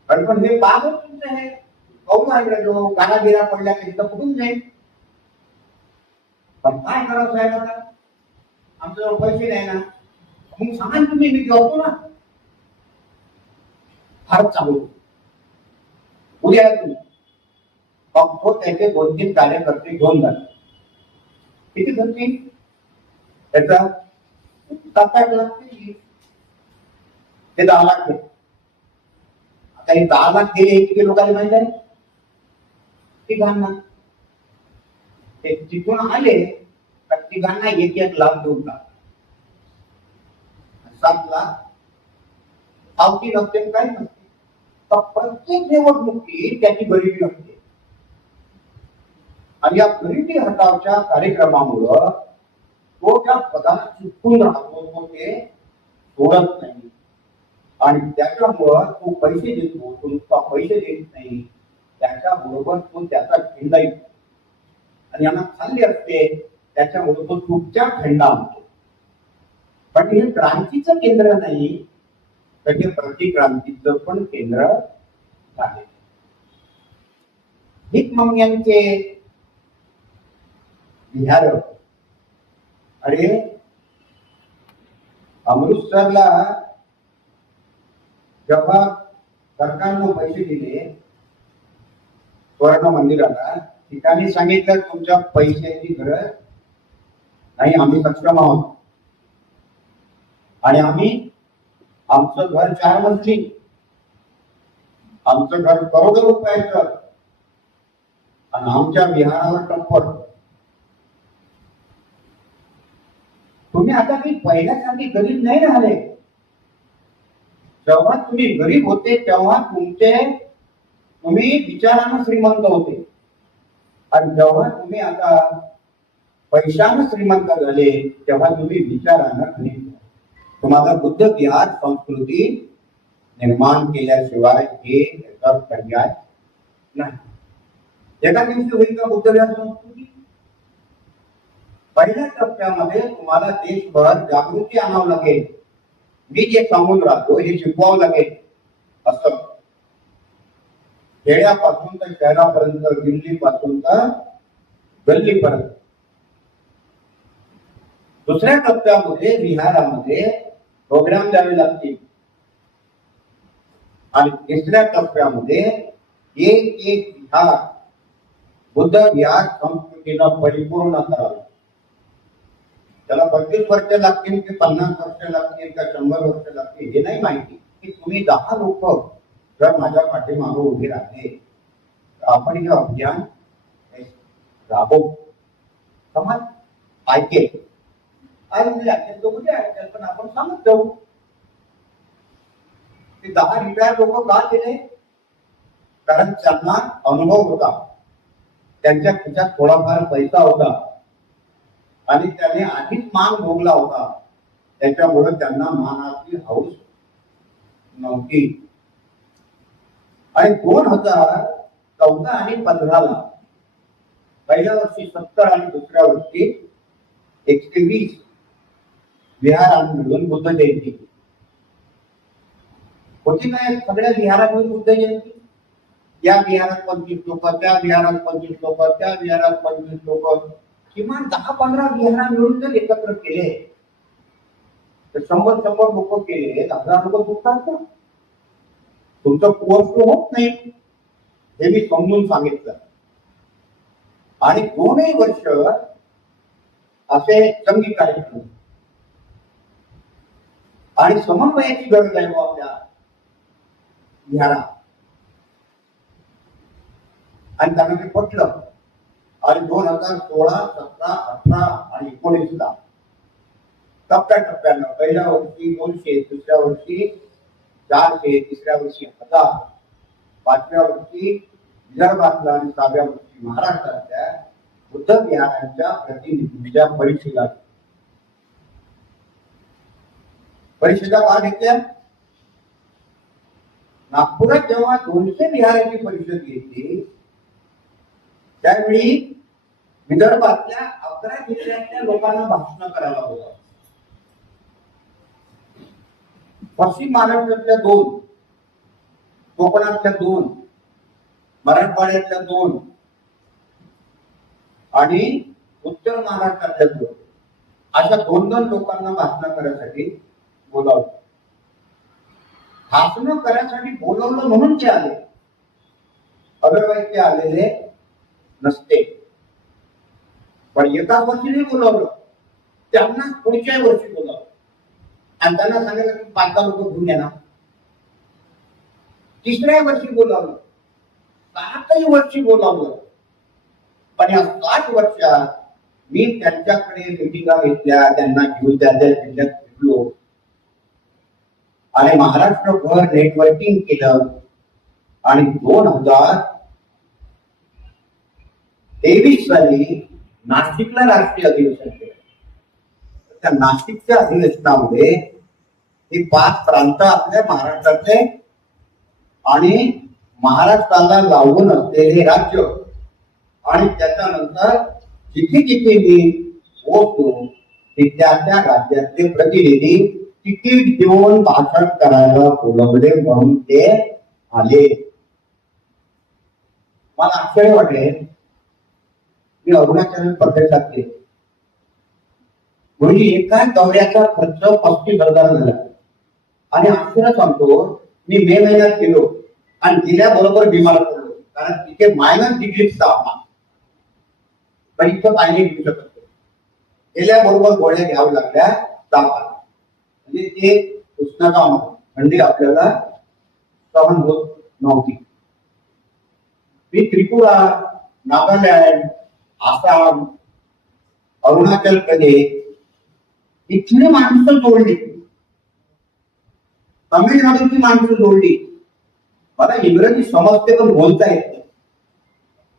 पण हे बाग तुमचं आहे, काऊन आहे जो गाणा गिरा पडल्या की तिथं कुठून जाईल? पण काय करावं साहेब आता, आमच्याजवळ पैसे नाही ना, मग सांगा तुम्ही, मी घेतो ना. फारच चांगलं, उद्या तुम्ही मग तो त्याचे 2-3 कार्यकर्ते घेऊन जाते. किती खर्ची त्याचा 7-8 लाख ते 10 लाख. आता हे 10 लाख दिले हे किती लोकांना माहित आहे? तिघांना. ते तिथून आले तर तिघांना 1-1 लाख देऊन टाक, 7 लाख पावती नसते, काही नसते. तर प्रत्येक निवडणुकीत त्याची गरिबी असते. आणि या गरिबी हटावच्या कार्यक्रमामुळं तो त्या पदाला चिटकून राहतो, तो ते सोडत नाही. आणि त्याच्यामुळं तो पैसे देतो, तो नुसता पैसे देत नाही, त्याच्याबरोबर तो त्याचा झेंडा येतो आणि यांना खाल्ली असते, त्याच्यामुळे तो चुपचाप झेंडा आणतो. पण हे क्रांतीचं केंद्र नाही, तर हे प्रतिक्रांतीचं पण केंद्र आहे. भीकमंग्यांचे बिहार, अरे अमृतसरला जेव्हा सरकारनं पैसे दिले स्वर्ण मंदिराला, ठिकाणी सांगितलं तुमच्या पैशाची गरज नाही, आम्ही सक्षम आहोत आणि आम्ही आमचं घर 4 मजली, आमचं घर करोडो रुपयाचं आणि आमच्या विहारावर टप्पर. तुम्ही आता काही पहिल्यासारखे गरीब नाही राहिले. जेव्हा तुम्ही गरीब होते तेव्हा तुम्ही विचारानं श्रीमंत होते, आणि जेव्हा तुम्ही आता पैशानं श्रीमंत झाले तेव्हा तुम्ही विचारानं गरीब. तुम्हाला बुद्ध विहार संस्कृती निर्माण केल्याशिवाय हे याचा पर्याय नाही. एका दिवशी होईल का बुद्ध विहार संस्कृती? पहिल्या टप्प्यामध्ये तुम्हाला देशभर जागृती आणावं लागेल. मी जे सांगून राहतो हे शिकवावं लागेल. असं खेड्यापासून तर शहरापर्यंत, दिल्लीपासून तर गल्लीपर्यंत. दुसऱ्या टप्प्यामध्ये विहारामध्ये प्रोग्राम द्यावे लागतील आणि तिसऱ्या टप्प्यामध्ये एक विहार बुद्ध विहार संस्कृतीनं परिपूर्ण करावे. त्याला 25 वर्ष लागतील की 50 वर्ष लागतील का 100 वर्ष लागतील हे नाही माहिती. की तुम्ही 10 लोक जर माझ्या पाठीमागे उभे राहिले तर आपण हे अभियान राबवू. समाज ऐकेल पण आपण सांगत जाऊ. ते 10 रिटायर लोक का केले? कारण त्यांना अनुभव होता, त्यांच्या खिशात थोडाफार पैसा होता आणि त्याने आधीच मान भोगला होता, त्याच्यामुळे त्यांना मानाची हौस नव्हती. आणि 2014 आणि 15 पहिल्या वर्षी 70 आणि दुसऱ्या वर्षी 120 विहारात मिळून बुद्ध जयंती होती. काय सगळ्या विहारात मिळून बुद्ध जयंती. या विहारात 25 लोक, त्या विहारात 25 लोक, त्या विहारात 25 लोक, किमान 10-15 विहार मिळून जर एकत्र केले तर 100 लोक केले, 1000 लोक दुखतात ना. तुमचं कोर्स होत नाही हे मी समजून सांगितलं. आणि 2 वर्ष असे संगीत कार्यक्रम आणि समन्वयाची गरज आहे आपल्या विहारात. आणि त्यांना ते पटलं. आणि 2016, 17, 18 आणि 19 टप्प्याटप्प्यानं पहिल्या वर्षी 200, दुसऱ्या वर्षी 400, तिसऱ्या वर्षी 1000, 5व्या वर्षी विदर्भातल्या आणि 6व्या वर्षी महाराष्ट्रातल्या बुद्ध विहारांच्या प्रतिनिधींच्या परीक्षेचा भाग घेतल्या. नागपुरात जेव्हा 200 विहारांची परिषद घेतली त्यावेळी विदर्भातल्या 11 जिल्ह्यातल्या लोकांना भाषण करायला होतं. पश्चिम महाराष्ट्रातल्या 2, कोकणातल्या 2, मराठवाड्यातल्या 2 आणि उत्तर महाराष्ट्रातल्या लोक अशा 2 लोकांना भाषण करायसाठी बोलावलं. भाषण करायसाठी बोलवलं म्हणून ते आले, अदरवाईज ते आलेले नसते. पण एकाच वर्षी नाही बोलावलं, त्यांना पुढच्या वर्षी बोलावलं आणि त्यांना सांगायला की 5 लोक घेऊन येणार. तिसऱ्या वर्षी बोलावलं, 7 वर्षी बोलावलं. पण या 7 वर्षात मी त्यांच्याकडे मिटिंगा घेतल्या, त्यांना घेऊन त्या जिल्ह्यात फिरलो आणि महाराष्ट्रभर नेटवर्किंग केलं आणि 2023 साली नाशिकला राष्ट्रीय अधिवेशन केलं. त्या नाशिकच्या अधिवेशनामध्ये हे 5 प्रांत आपल्या महाराष्ट्रातले आणि महाराष्ट्राला लावून असलेले राज्य आणि त्याच्यानंतर जिथे जिथे मी पोहोचतो तिथल्या त्या राज्यातले प्रतिनिधी तिकीट देऊन भाषण करायला बोलवले म्हणून ते आले. मला आश्चर्य वाटेल, मी अरुणाचल प्रदेशात गेले म्हणजे एका दौऱ्याचा खर्च 35,000 झाला. आणि आश्चर्य सांगतो, मी मे महिन्यात गेलो आणि गेल्याबरोबर बिमार पडलो, कारण तिथे -डिग्री तापमान, पण इथं पाणी घेऊ शकत नाही. गेल्याबरोबर गोळ्या घ्याव्या लागल्या तापाला, म्हणजे ते उष्णता थंडी आपल्याला सहन होत नव्हती. मी त्रिपुरा, नागालँड, आसाम, अरुणाचल प्रदेश इथली माणसं जोडली, तमिळनाडूची माणसं जोडली. मला इंग्रजी समजते पण बोलता येत नाही.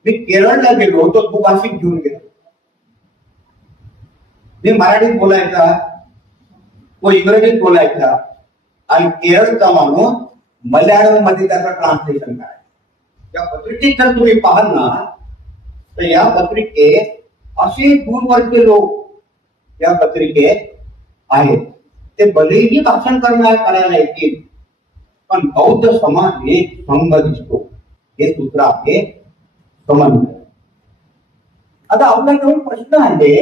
मी केरळला गेलो होतो, दुभाषिक घेऊन गेलो. मी मराठीत बोलायचा, तो इंग्रजीत बोलायचा आणि केरळचा माणूस मल्याळम मध्ये त्याचं ट्रान्सलेशन करायचं. या पत्रिकेत जर तुम्ही पाहाल ना, तर या पत्रिकेत असे दूरवरचे लोक या पत्रिकेत आहेत. ते भलेही भाषण करायला येतील, पण बौद्ध समाज एक संघ दिसतो, हे सूत्र आहे समन्वय. आता आपल्याकडून प्रश्न आहे,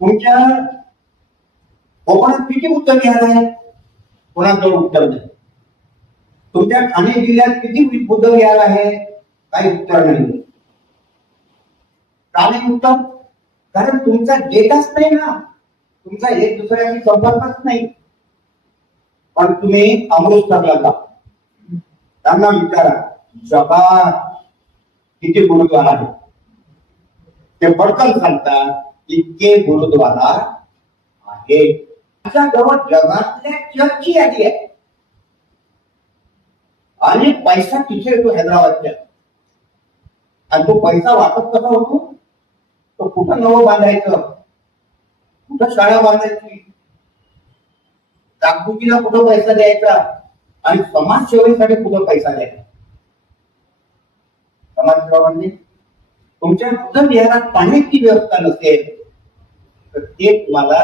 तुमच्या कोकणात किती उत्तर घ्यायला आहे? कोणाजवळ उत्तर नाही. तुमच्या ठाणे जिल्ह्यात किती बुद्ध घ्यायला आहे? काही उत्तर नाही. का नाही उत्तर? कारण तुमचा डेटाच नाही ना, तुमचा एक दुसऱ्याशी संपर्कच नाही. पण तुम्ही अमृतसरला जा, त्यांना विचारा जगात किती गुरुद्वारा आहे, ते पडकन सांगतात इतके गुरुद्वारा आहे. अशा जवळ जगातल्या चर्चची यादी आहे आणि पैसा तिथे येतो हैदराबादच्या. आणि तो पैसा वाटप कसा होतो? तो कुठं नवं बांधायचं, कुठं शाळा बांधायची, जागृतीला कुठं पैसा द्यायचा आणि समाजसेवेसाठी कुठं पैसा द्यायचा. समाजसेवा म्हणजे तुमच्या बुद्ध विहारात पाण्याची व्यवस्था नसेल तर ते तुम्हाला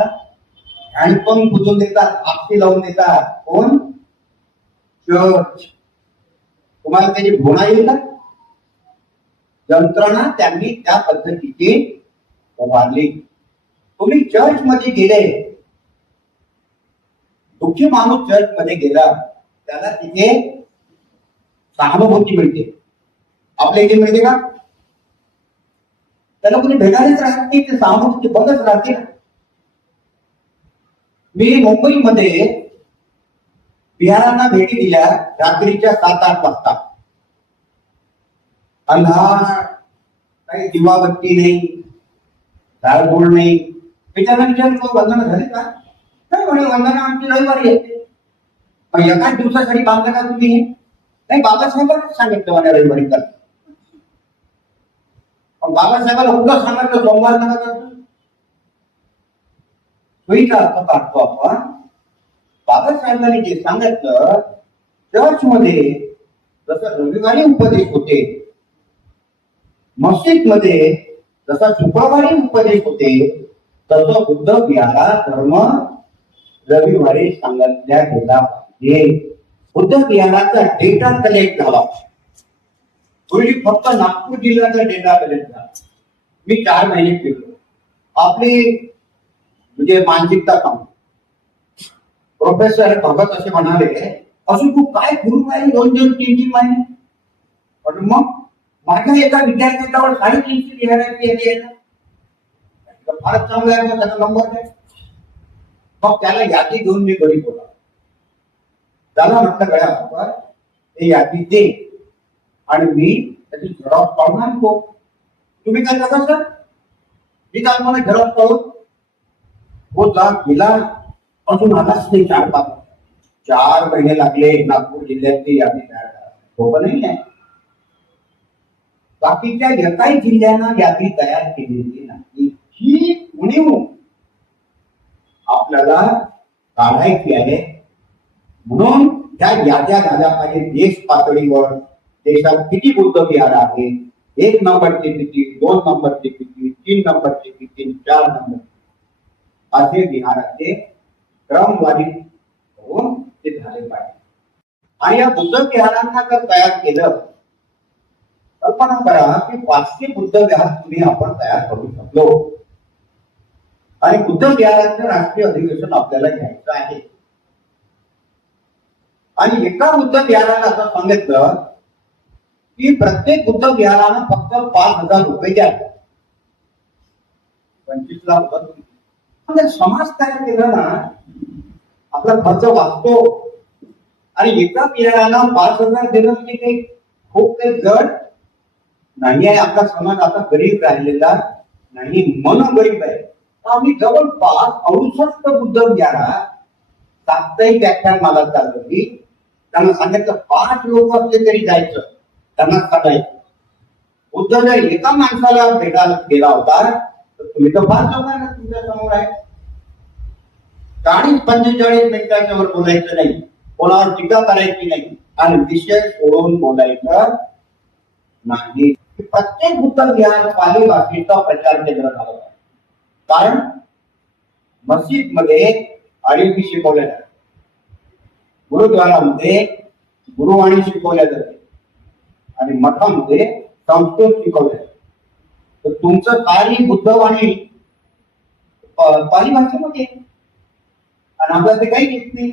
हँडपंप बुजवून देतात, आपसी लावून देतात. कोण? चर्च. तुम्हाला त्याची भोणा येईल का? यंत्रणा त्यांनी त्या पद्धतीची उभारली. तुम्ही चर्च मध्ये गेले, दुःखी माणूस चर्च मध्ये गेला, त्याला तिथे सहानुभूती मिळते. आपल्या इथे मिळते का? त्याला कोणी भेटायलाच राहत नाही, ते सहानुभूती बघत राहते. मी मुंबईमध्ये बिहारांना भेटी दिल्या रात्रीच्या 7-8 वाजता. अंधार, काही दिवाबत्ती नाही, झाडझूड नाही. त्याच्यानं विचारलं वंदना झाली का? नाही म्हणे, वंदना आमची रविवारी येते. मग एकाच दिवसासाठी बांधता का तुम्ही? नाही, बाबासाहेबांनी सांगितलं मला रविवारी कर. बाबासाहेबांना उगाच सांगितलं सोमवार नका करतो. सोयीचा अर्थ काढतो आपण. बाबासाहेबांनी जे सांगितलं, चर्च मध्ये जसं रविवारी उपदेश होते, मस्जिद मध्ये जसा शुक्रवारी उपदेश होते, तसं बुद्ध विहारात धर्म रविवारी सांगितल्या गेला पाहिजे. बुद्ध विहाराचा डेटा कलेक्ट झाला. पूर्वी फक्त नागपूर जिल्ह्याचा डेटा कलेक्ट झाला. मी 4 महिने फिरलो. आपली म्हणजे मानसिकता सांगतो. प्रोफेसर भगत असे म्हणाले, असं तू काय फिरून राहिले 2-2, 3-3 महिने. पण मग माझ्या एका विद्यार्थ्यावर 350 लिहायची यादी आहे ना, फारच चांगला आहे, त्याचा नंबर द्या. मग त्याला यादी घेऊन मी घरी बोला. त्याला म्हटलं गड्या ते यादी दे आणि मी त्याची झेरॉक्स काढून आणतो. तुम्ही काय करता सर? मी काय मला झेरॉक्स काढून हो जा गेला, अजून आलाच नाही. 4 महिने लागले नागपूर जिल्ह्यातली यादी तयार करायला. सोपं नाही आहे. बाकीच्या एकाही जिल्ह्यांना यादी तयार केलेली नाही. ही उणीव आपल्याला काढायची आहे. म्हणून त्या याद्या झाल्या पाहिजे देश पातळीवर. देशात किती बुद्ध विहार आहे, 1 नंबरचे किती, 2 नंबरचे किती, 3 नंबरचे किती, 4 नंबर असे विहाराचे क्रमवारी होऊन ते झाले पाहिजे. आणि या बुद्ध विहारांना जर तयार केलं, कल्पना करा की 500 बुद्ध विहार तुम्ही आपण तयार करू शकलो. आणि बुद्ध विहाराचं राष्ट्रीय अधिवेशन आपल्याला घ्यायचं आहे. आणि एका बुद्ध विहाराला असं सांगितलं की प्रत्येक बुद्ध विहारानं फक्त 5,000 रुपये द्या. 25 लाख रुपये. म्हणजे समाज तयार केलं ना, आपला खर्च वाचतो. आणि एका विहाराला 5,000 देणं म्हणजे काही खूप काही जड नाही आहे. आपला समाज आता गरीब राहिलेला नाही, मन गरीब आहे. आम्ही जवळपास 68 बुद्ध विहारात साप्ताहिक व्याख्यान मला चालवली. त्यांना सांगितलं 5 लोक असले तरी जायचं. त्यांना सांगायचं बुद्ध जर एका माणसाला भेटायला गेला होता तर तुम्ही तर 5 लोकांना तुमच्या समोर आहे. 40-45 मिनिटाच्या वर बोलायचं नाही, कोणावर टीका करायची नाही आणि विषय सोडून बोलायचं नाही. प्रत्येक बुद्ध विहार पाली भाषेचा प्रचार केला झाला. कारण मस्जिद मध्ये अरबी शिकवल्या जाते, गुरुद्वारामध्ये गुरुवाणी शिकवल्या जाते आणि मठामध्ये संस्कृत शिकवल्या जाते. तर तुमचं कार्य बुद्धवाणी पाली भाषेमध्ये आणि आपल्याला ते काही येत नाही.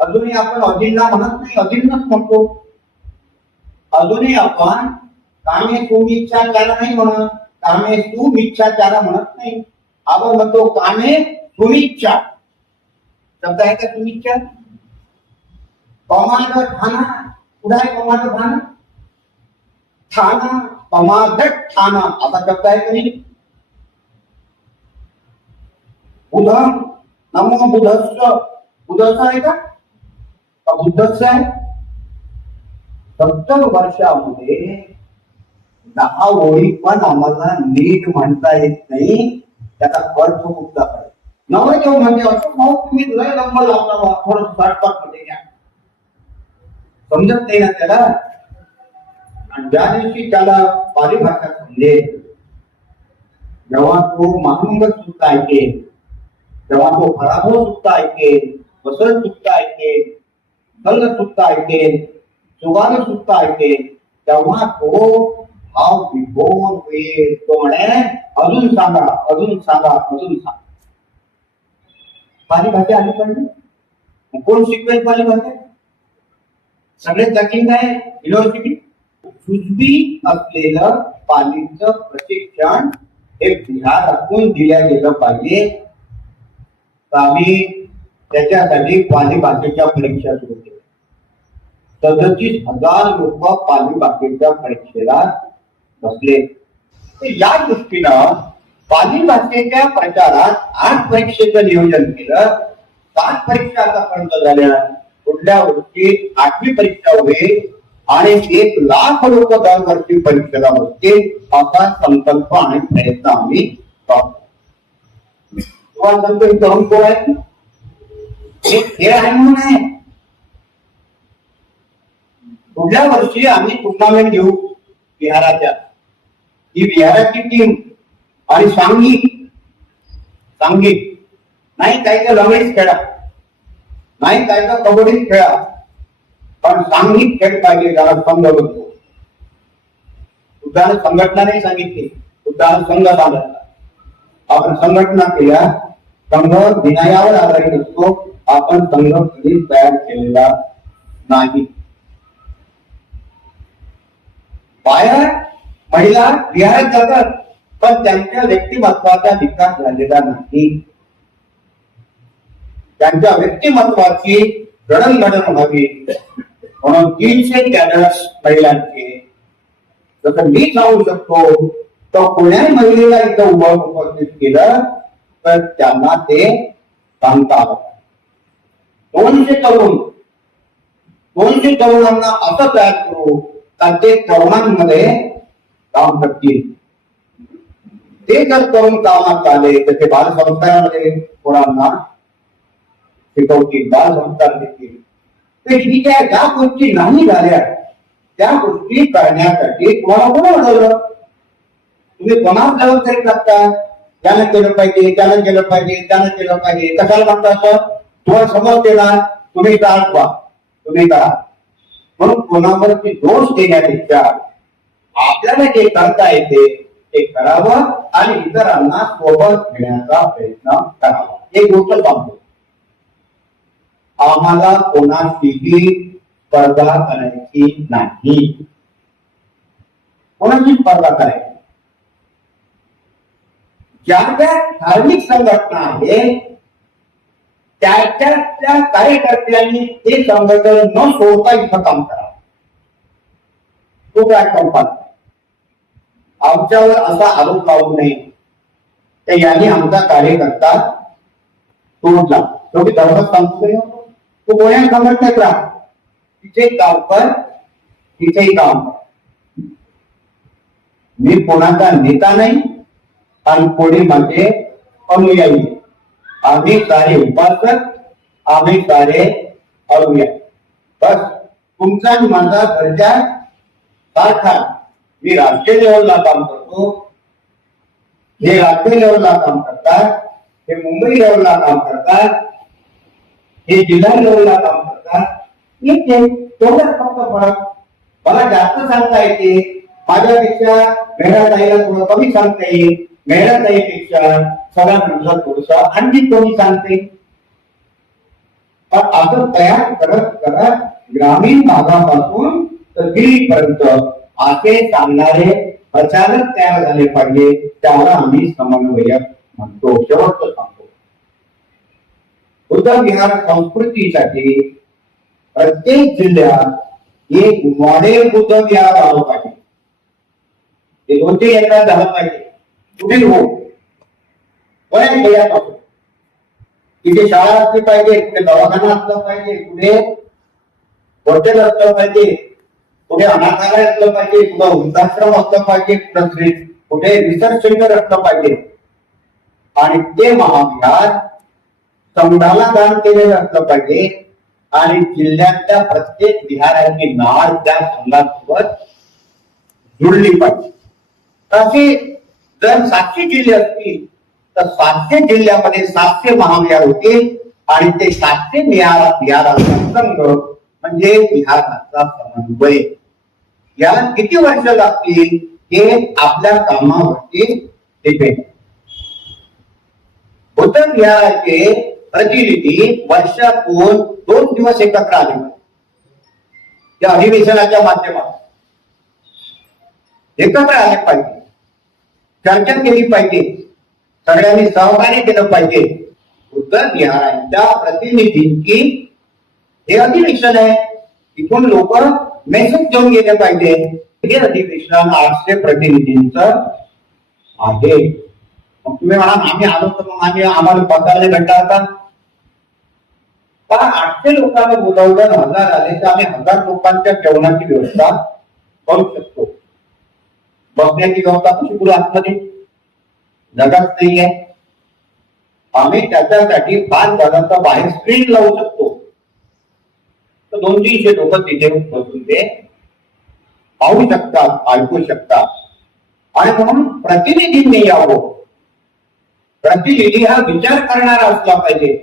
अजूनही आपण अजिंना म्हणत नाही, अजिंनच म्हणतो. अजूनही आपण कामे सुमिच्छाचार नाही म्हणत, कामे सुमिच्छाचार म्हणत नाही. आपण म्हणतो कामे सुमिच्छा. शब्द आहे का सुमिच्छा? पमाद ठाणा, कुठं आहे पमाद ठाणा? ठाणा, पमाद ठाणा असा शब्द आहे का नाही? बुधम नमो बुधस्स, बुधस्स आहे का? बुद्धस्स आहे. 70 वर्षामध्ये 10 ओळी पण आम्हाला नीट म्हणता येत नाही. त्याचा अर्थ कुठला आहे? नवदेव म्हणजे असं भाऊ तुम्ही लय लंब लावता, थोडं शॉर्टकट मध्ये घ्या. समजत नाही ना त्याला. आणि ज्या दिवशी त्याला पाली भाषा समजेल, जेव्हा तो महामंगल सुद्धा ऐकेल, जेव्हा तो पराभव सुद्धा ऐकेल, बसल सुद्धा ऐकेल, दल सुद्धा ऐकेल, सुगान सुद्धा ऐकेल, तेव्हा तो भाव विभोर होईल. तो म्हणे अजून सांगा, अजून सांगा, अजून सांगा. पाली भाषा आली पाहिजे. कोण शिकवेल पाली भाषा? सगळ्यात जाकीर काय युनिव्हर्सिटी. जुजबी असलेलं पालीचं प्रशिक्षण हे बिहारातून दिल्या गेलं पाहिजे. तर आम्ही त्याच्यासाठी पाली भाषेच्या परीक्षा सुरू केल्या. 37,000 लोक पाली भाषेच्या परीक्षेला बसले. या दृष्टीनं पाली भाषेच्या प्रचारात 8 परीक्षेचं नियोजन केलं. 7 परीक्षा आतापर्यंत झाल्या. पुढल्या वर्षी 8वी परीक्षा होईल आणि 1 लाख लोक दरवर्षी परीक्षेला बसतील असा संकल्प आणि प्रयत्न आम्ही करतो. तरुण कोण आहे? खेळ आहे म्हणून आहे. पुढल्या वर्षी आम्ही टुर्नामेंट घेऊ बिहाराच्या. ही बिहाराची टीम आणि सांघिक नाही काय का लंगडीच खेळा, नाही काय का कबड्डीच खेळा, पण सांघिक खेळ पाहिजे. ज्याला संघ बनतो. सुद्धा संघटना नाही सांगितली, उदाहरण संघ बांधला, आपण संघटना केल्या, संघ विनयावर आधारित असतो, आपण संघ कधीच तयार केलेला नाही. बाहेर महिला विहारात जातात, पण त्यांच्या व्यक्तिमत्वाचा विकास झालेला नाही. त्यांच्या व्यक्तिमत्वाची जडणघडण व्हावी म्हणून 300 कॅडर्स महिलांचे, जसं मी सांगू शकतो तर कोण्याही महिलेला इथं उपस्थित केलं तर त्यांना ते सांगता आलं. 200 तरुणांना असं तयार करू का ते तरुणांमध्ये काम करतील. ते जर तरुण कामात आले तर ते बालसंस्कारामध्ये पोरांना शिकवतील, बालसंस्कार देतील. ठीक आहे, ज्या गोष्टी नाही झाल्या त्या गोष्टी करण्यासाठी तुम्हाला कोण अडवलं? तुम्ही कोणावर जबाबदारी टाकता? त्यानं केलं पाहिजे, त्यानं केलं पाहिजे, त्यानं केलं पाहिजे. कशाला म्हणता असं? तुम्हाला समजते ना, तुम्ही करा, तुम्ही करा. म्हणून कोणावरती दोष देण्यापेक्षा आपल्याला जे करता येते ते करावं आणि इतरांना सोबत घेण्याचा प्रयत्न करावा. एक गोष्ट सांगतो, आम्हाला कोणाशीही स्पर्धा करायची नाही. कोणाची स्पर्धा करायची? ज्या ज्या धार्मिक संघटना आहेत त्या कार्यकर्त्यांनी ते संघटन न सोडता इथं काम करावं. तो काय कंपात आमच्यावर असा आरोप लावू नये तर यांनी आमचा कार्यकर्ता सोडला. शेवटी धर्म सांगतो तो कोण्या संघटनेत राहा, तिथे काम कर, तिथेही काम कर. मी कोणाचा नेता नाही आणि कोणी माझे अनुयायी. आम्ही सारे उपासक, आम्ही सारे अनुयायी. बस तुमचा आणि माझा दर्जा सारखा. मी राष्ट्रीय लेवलला काम करतो, हे राज्य लेवलला काम करतात, हे मुंबई लेवलला काम करतात, हे जिल्हा लेवलला काम करतात. तेवढंच फक्त फरक. मला जास्त सांगता येते, माझ्यापेक्षा मेहराताईला थोडं कमी सांगता येईल, मेहराताईपेक्षा सगळ्यांना थोडस आणखी कोणी सांगते. पण असं तयार करत करत ग्रामीण भागापासून तर दिल्लीपर्यंत असे सांगणारे प्रचारक तयार झाले पाहिजे. त्याला आम्ही समन्वयक म्हणतो. शेवटचं सांगतो, बुद्ध विहार संस्कृतीसाठी प्रत्येक जिल्ह्यात एक मॉडेल बुद्ध विहार आलं पाहिजे. ते 2-3 एकदाच झालं पाहिजे. कुठे हो बऱ्याच खेड्यात तिथे शाळा असली पाहिजे, कुठे दवाखाना असला पाहिजे, कुठे हॉटेल असलं पाहिजे, कुठे अनाथालय असलं पाहिजे, कुठं वृद्धाश्रम असलं पाहिजे, कुठे रिसर्च सेंटर असलं पाहिजे. आणि ते महाविहार संघाला दान केलेलं असलं पाहिजे आणि जिल्ह्यातल्या प्रत्येक विहाराची नाळ त्या संघासोबत जुळली पाहिजे. तसे जर 700 जिल्हे असतील तर 700 जिल्ह्यामध्ये 700 महाविहार होतील आणि ते 700 विहाराचा संघ म्हणजे विहाराचा समन्वय. याला किती वर्ष लागतील हे आपल्या कामावरती डिपेंड. बुद्ध विहाराचे प्रतिनिधी वर्षातून 2 दिवस एकत्र आले या अधिवेशनाच्या माध्यमातून एकत्र आले पाहिजे, चर्चा केली पाहिजे, सगळ्यांनी सहकार्य केलं पाहिजे. बुद्ध विहारांच्या प्रतिनिधींची हे अधिवेशन आहे, इथून लोक मेसेज घेऊन गेले पाहिजे. हे अधिवेशन 800 प्रतिनिधींच आहे. मग तुम्ही म्हणा आम्ही आलो तर मग आम्हाला पगार भेटला होता. पण 800 लोकांना बोलावलं, 1000 आले तर आम्ही 1000 लोकांच्या जेवणाची व्यवस्था करू शकतो. बसण्याची व्यवस्था कशी करू आतमध्ये जगात नाहीये. आम्ही त्याच्यासाठी 5 जागांचा बाहेर स्क्रीन लावू शकतो. तर 200-300 लोक तिथे बसून ते पाहू शकतात, ऐकू शकतात. आणि म्हणून प्रतिनिधींनी यावं. प्रतिनिधी हा विचार करणारा असला पाहिजे,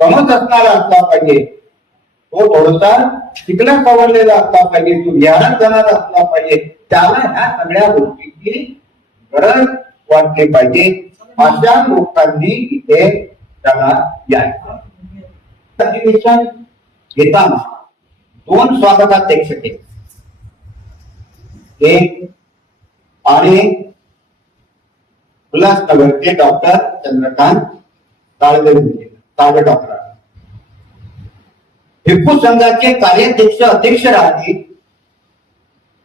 समज असणारा असला पाहिजे, तो थोडासा शिकला सवरलेला असला पाहिजे, तो विहारात जाणारा असला पाहिजे. त्याला ह्या सगळ्या गोष्टीची गरज वाटली पाहिजे अशा लोकांनी इथे त्याला यायचं. अधिवेशन घेताना 2 स्वागताध्यक्ष एक आणि उल्हासनगरचे डॉक्टर चंद्रकांत ताळवे डॉक्टर भिक्खू संघाचे कार्याध्यक्ष अध्यक्ष राहतील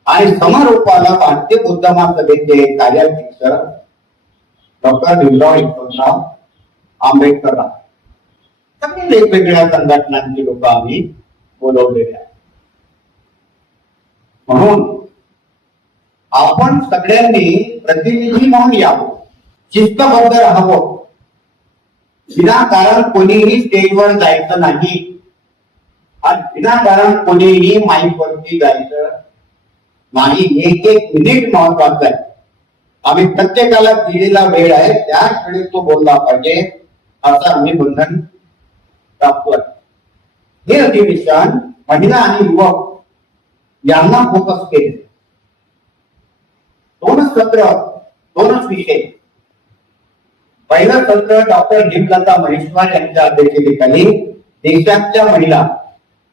आणि समारोपाला भारतीय बुद्ध महासभेचे कार्याध्यक्ष डॉक्टर भीमराव यशवंतराव आंबेडकर राहतील. वेगवेगळ्या संघटनांची लोक आम्ही बोलवलेले आहेत. म्हणून आपण सगळ्यांनी प्रतिनिधी म्हणून यावं, शिस्तबद्ध राहावं, विनाकारण कोणीही स्टेजवर जायचं नाही आणि विनाकारण कोणीही माईक वरती जायचं नाही. एक मिनिट महत्वाचं आहे. आम्ही प्रत्येकाला दिलेला वेळ आहे त्याच वेळेस तो बोलला पाहिजे असं आम्ही बंधन टाकतोय. हे अधिवेशन महिला आणि युवक यांना फोकस केले. 2 सत्र 2 विषय. पहिलं सत्र डॉक्टर हेमलता महेश्वर यांच्या अध्यक्षतेखाली देशाच्या महिला,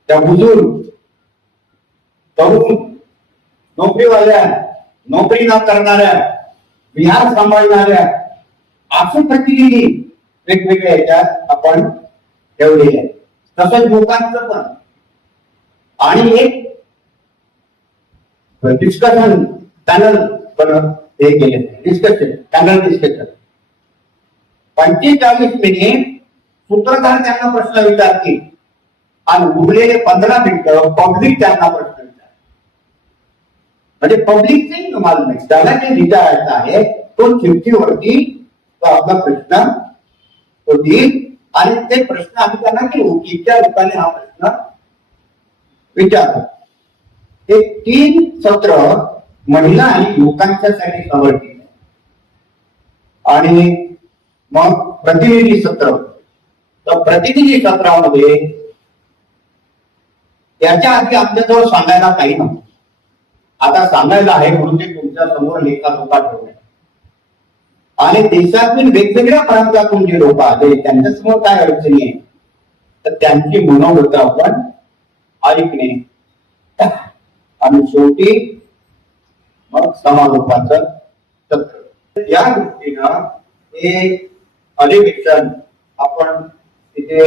त्या बुजुर्ग, तरुण, नोकरीवाल्या, नोकरी न करणाऱ्या, विहार सांभाळणाऱ्या असे प्रतिनिधी वेगवेगळ्या याच्यात आपण ठेवलेले आहेत. तसंच लोकांचं पण. आणि एक डिस्कशन पॅनल हे केले. पॅनल डिस्कशन 45 मिनिट सूत्रधार त्यांना प्रश्न विचारतील आणि उरलेले 15 मिनिटं पब्लिक त्यांना प्रश्न विचार. म्हणजे पब्लिकचे तुम्हाला नाही, त्याला जे विचारायचं आहे तो चिठ्ठीवरती आपला प्रश्न तो देईल आणि ते प्रश्न आम्ही त्यांना की ओळखीच्या लोकांनी हा प्रश्न विचारतो. हे 3 सत्र महिला आणि युवकांच्यासाठी समर्पित आहे. आणि मग प्रतिनिधी सत्र. तर प्रतिनिधी सत्रामध्ये याच्या आधी आमच्याजवळ सांगायला काही नव्हतं. आता सांगायला आहे म्हणून ते तुमच्या समोर लेखा ठेवले. आणि देशातील वेगवेगळ्या प्रांतातून जे लोक आले त्यांच्या समोर काय अडचणी आहे तर त्यांची मनोगत आपण ऐकणे आणि शेवटी मग समारोपाचं सत्र. या दृष्टीनं हे अधिवेशन आपण तिथे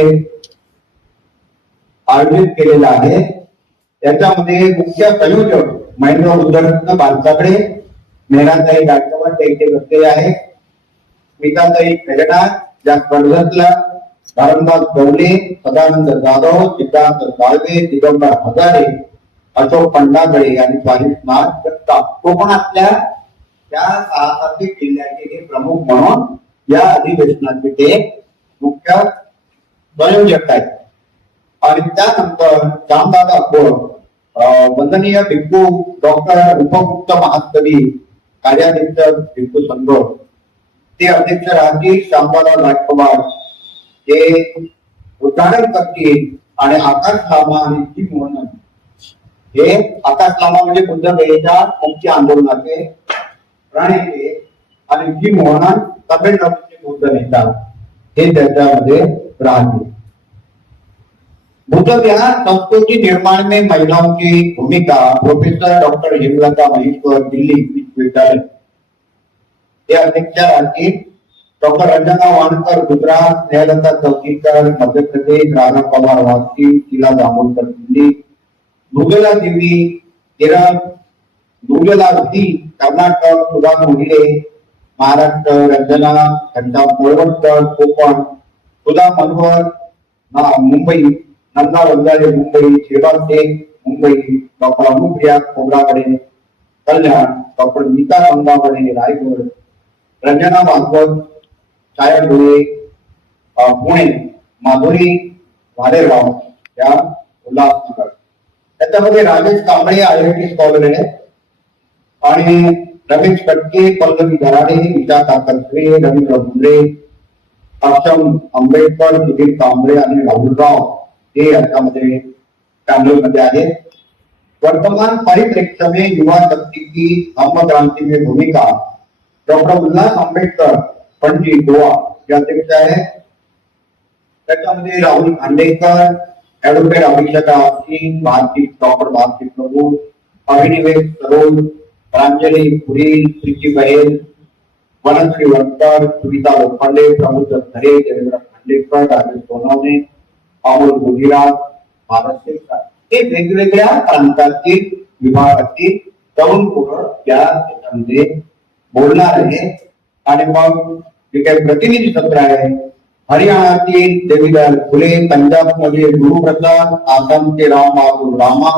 आयोजित केलेलं आहे. त्याच्यामध्ये मुख्य संयोजक महेंद्र उदरत्न बालसाकडे, मेहराताई गायकवाड त्यांचे बसलेले आहे, स्मिताताई प्रेरणा ज्या स्पर्धेतला, धरमदास गवले, सदानंद जाधव, सिद्धार्थ साळवे, दिगंबर हजारे, अशोक पंडागळे आणि स्वारीनाथ जगताप कोकणातल्या त्या 6 जिल्ह्याचे हे प्रमुख म्हणून या अधिवेशनाचे ते मुख्य संयोजक आहेत. आणि त्यानंतर श्यामदादा खोड, वंदनीय भिक्खू डॉक्टर उपमुक्त महाकवी कार्याध्यक्ष भिक्खू संघ ते अध्यक्ष राहतील. श्यामदादा गायकवाड हे उद्घाटन करतील आणि आकाश लामा आणि जी मोहन हे आकाश लामा म्हणजे बुद्ध गयेच्या मुख्य आंदोलनाचे प्रणेते आणि जी मोहनन तमिळनाडूचे बुद्ध नेता हे त्याच्यामध्ये राहतील. बुद्ध विहार संस्कृति निर्माण में महिलाओं की भूमिका प्रोफेसर डॉक्टर हेमलता महेश्वर दिल्ली विश्वविद्यालय हे अध्यक्ष राहतील. डॉक्टर रंजना वाणकर गुजरात, स्नेहलता चौकीकर मध्य प्रदेश, राधा पवार वासी, शीला दामोदकर दिल्ली, मृगला देवी केरळ, मृगला वी कर्नाटक, सुधा मोहिले महाराष्ट्र, रंजना घंटा मोळवटकर कोकण, सुधा मनोहर मुंबई, नंदा वंजारे मुंबई, शेबा शेख मुंबई, डॉक्टर अनुप्रिया खोबरागडे कल्याण, डॉक्टर नीता गंगावडे रायगड, रंजना वाघवत छाया डोळे पुणे, माधुरी भालेराव या उल्हासनगर. त्याच्यामध्ये राजेश कांबळे IIT स्कॉलर आहे आणि रमेश कटके, पल्लवी धराडे, विचार काकत्रे, रवींद्र मुंडे, अक्षम आंबेडकर, सुधीर कांबळे आणि राहुलराव हे याच्यामध्ये पॅनल मध्ये आहेत. वर्तमान परिप्रेक्ष्य में युवा शक्ति की धम्म क्रांति में भूमिका डॉक्टर उल्हास आंबेडकर पंडित गोवा हे अध्यक्ष आहे. त्याच्यामध्ये राहुल खांडेकर, ऍडव्होकेट अभिषेका सिंग, डॉक्टर भारती प्रभू, अभिनिवेश सरोज, प्रांजली पुरी, प्रीती बहेल, वनश्री वनकर, सुनीता लोखंडे, प्रमोद धरे, देवेंद्र खांडेकर, राजेश सोनवणे, अमोल गुजरात, महाराष्ट्र हे वेगवेगळ्या प्रांतातील विभागातील तरुण पोरं त्याच्यामध्ये बोलणार आहे. आणि मग जे काही प्रतिनिधी सत्र आहे, हरियाणातील देवीलाल फुले, पंजाबमध्ये गुरुप्रसाद, आसामचे राम बहादूर रामा,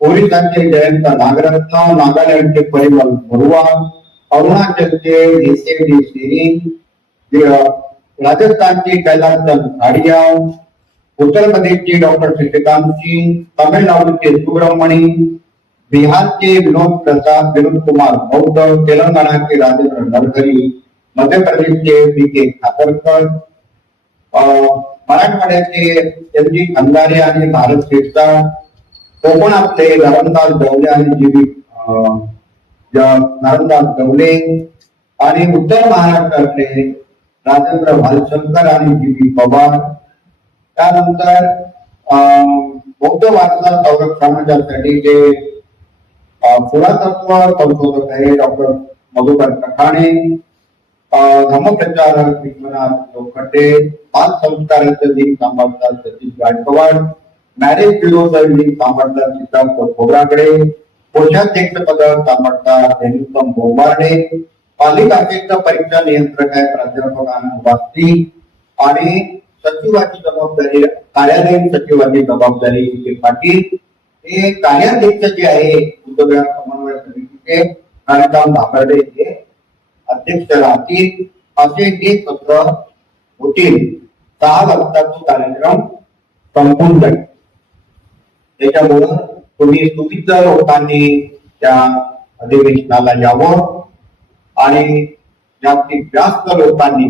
ओरिसाचे जयंत नागरत्न, नागालँडचे परिमल बरुआ, अरुणाचलचे डी सिंग, राजस्थानचे कैलासचंद खाडिया, उत्तर प्रदेशचे डॉक्टर शशिकांत सिंह, तमिळनाडूचे सुब्रमणी, बिहारचे विनोद कुमार बौद्ध, तेलंगणाचे राजेंद्र नरहरी, मध्य प्रदेशचे बी.के. खातरकर, मराठवाड्याचे एम.जी. खंदारे आणि भारत शेठा, कोकणातले नरंदास डवले आणि जी.बी. नरंदास डवले, आणि उत्तर महाराष्ट्रातले राजेंद्र भालशंकर आणि जी.बी. पवार. त्यानंतर बौद्ध वारसा संरक्षणासाठी जे पुरातत्व संशोधक आहे डॉक्टर मधुकर कठाणे, धर्मप्रचारक विश्वनाथ लोखंडे, बाल संस्काराचे लिंक सांभाळतात सतीश गायकवाड, मॅरेज ब्युरोचा लिंक सांभाळतात सिद्धार्थ खोब्रागडे, कोषाध्यक्ष पद सांभाळतात हेमंत बोंबार्डे, पालिकाध्यक्ष परीक्षा नियंत्रक आहे प्राध्यापक आनंद वास्ती, आणि सचिवाची जबाबदारी कार्यालयीन सचिवाची जबाबदारी विखे पाटील. हे कार्याध्यक्ष जे आहे उद्योग समन्वय समितीचे कांताराम भाकर्डे हे अध्यक्ष राहतील. असे हे सत्र होतील. 6 वाजता तो कार्यक्रम संपून जाईल. त्याच्यामुळं तुम्ही सुविध लोकांनी त्या अधिवेशनाला यावं आणि जास्तीत जास्त लोकांनी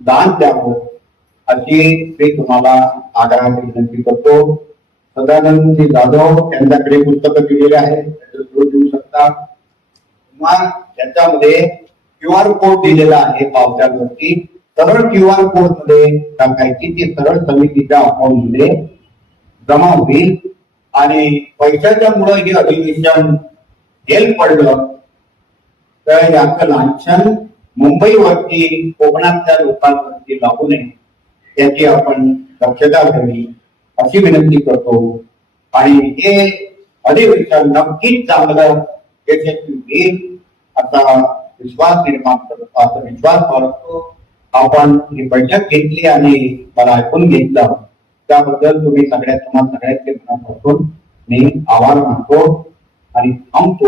दान द्यावं अशी मी तुम्हाला आग्रहाने विनंती करतो. सदानंद जाधव यांच्याकडे पुस्तकं दिलेले आहेत, त्याचा शोध देऊ शकता. त्याच्यामध्ये QR कोड दिलेला आहे पावत्यांवरती. सरळ QR कोड मध्ये टाकायची, ती सरळ समितीच्या अकाउंट मध्ये जमा होईल. आणि पैशाच्या मुळे हे अधिवेशन हेल पडलं तर याचं लांछन मुंबईवरती कोकणातल्या लोकांवरती लागू नये याची आपण दक्षता घ्यावी अशी विनंती करतो. आणि हे अधिवेशन नक्कीच चांगलं यशस्वी होईल असा विश्वास निर्माण करतो, असा विश्वास बाळगतो. आपण ही बैठक घेतली आणि मला ऐकून घेतलं त्याबद्दल तुम्ही सगळ्यांचे मनापासून मी आभार मानतो आणि थांबतो.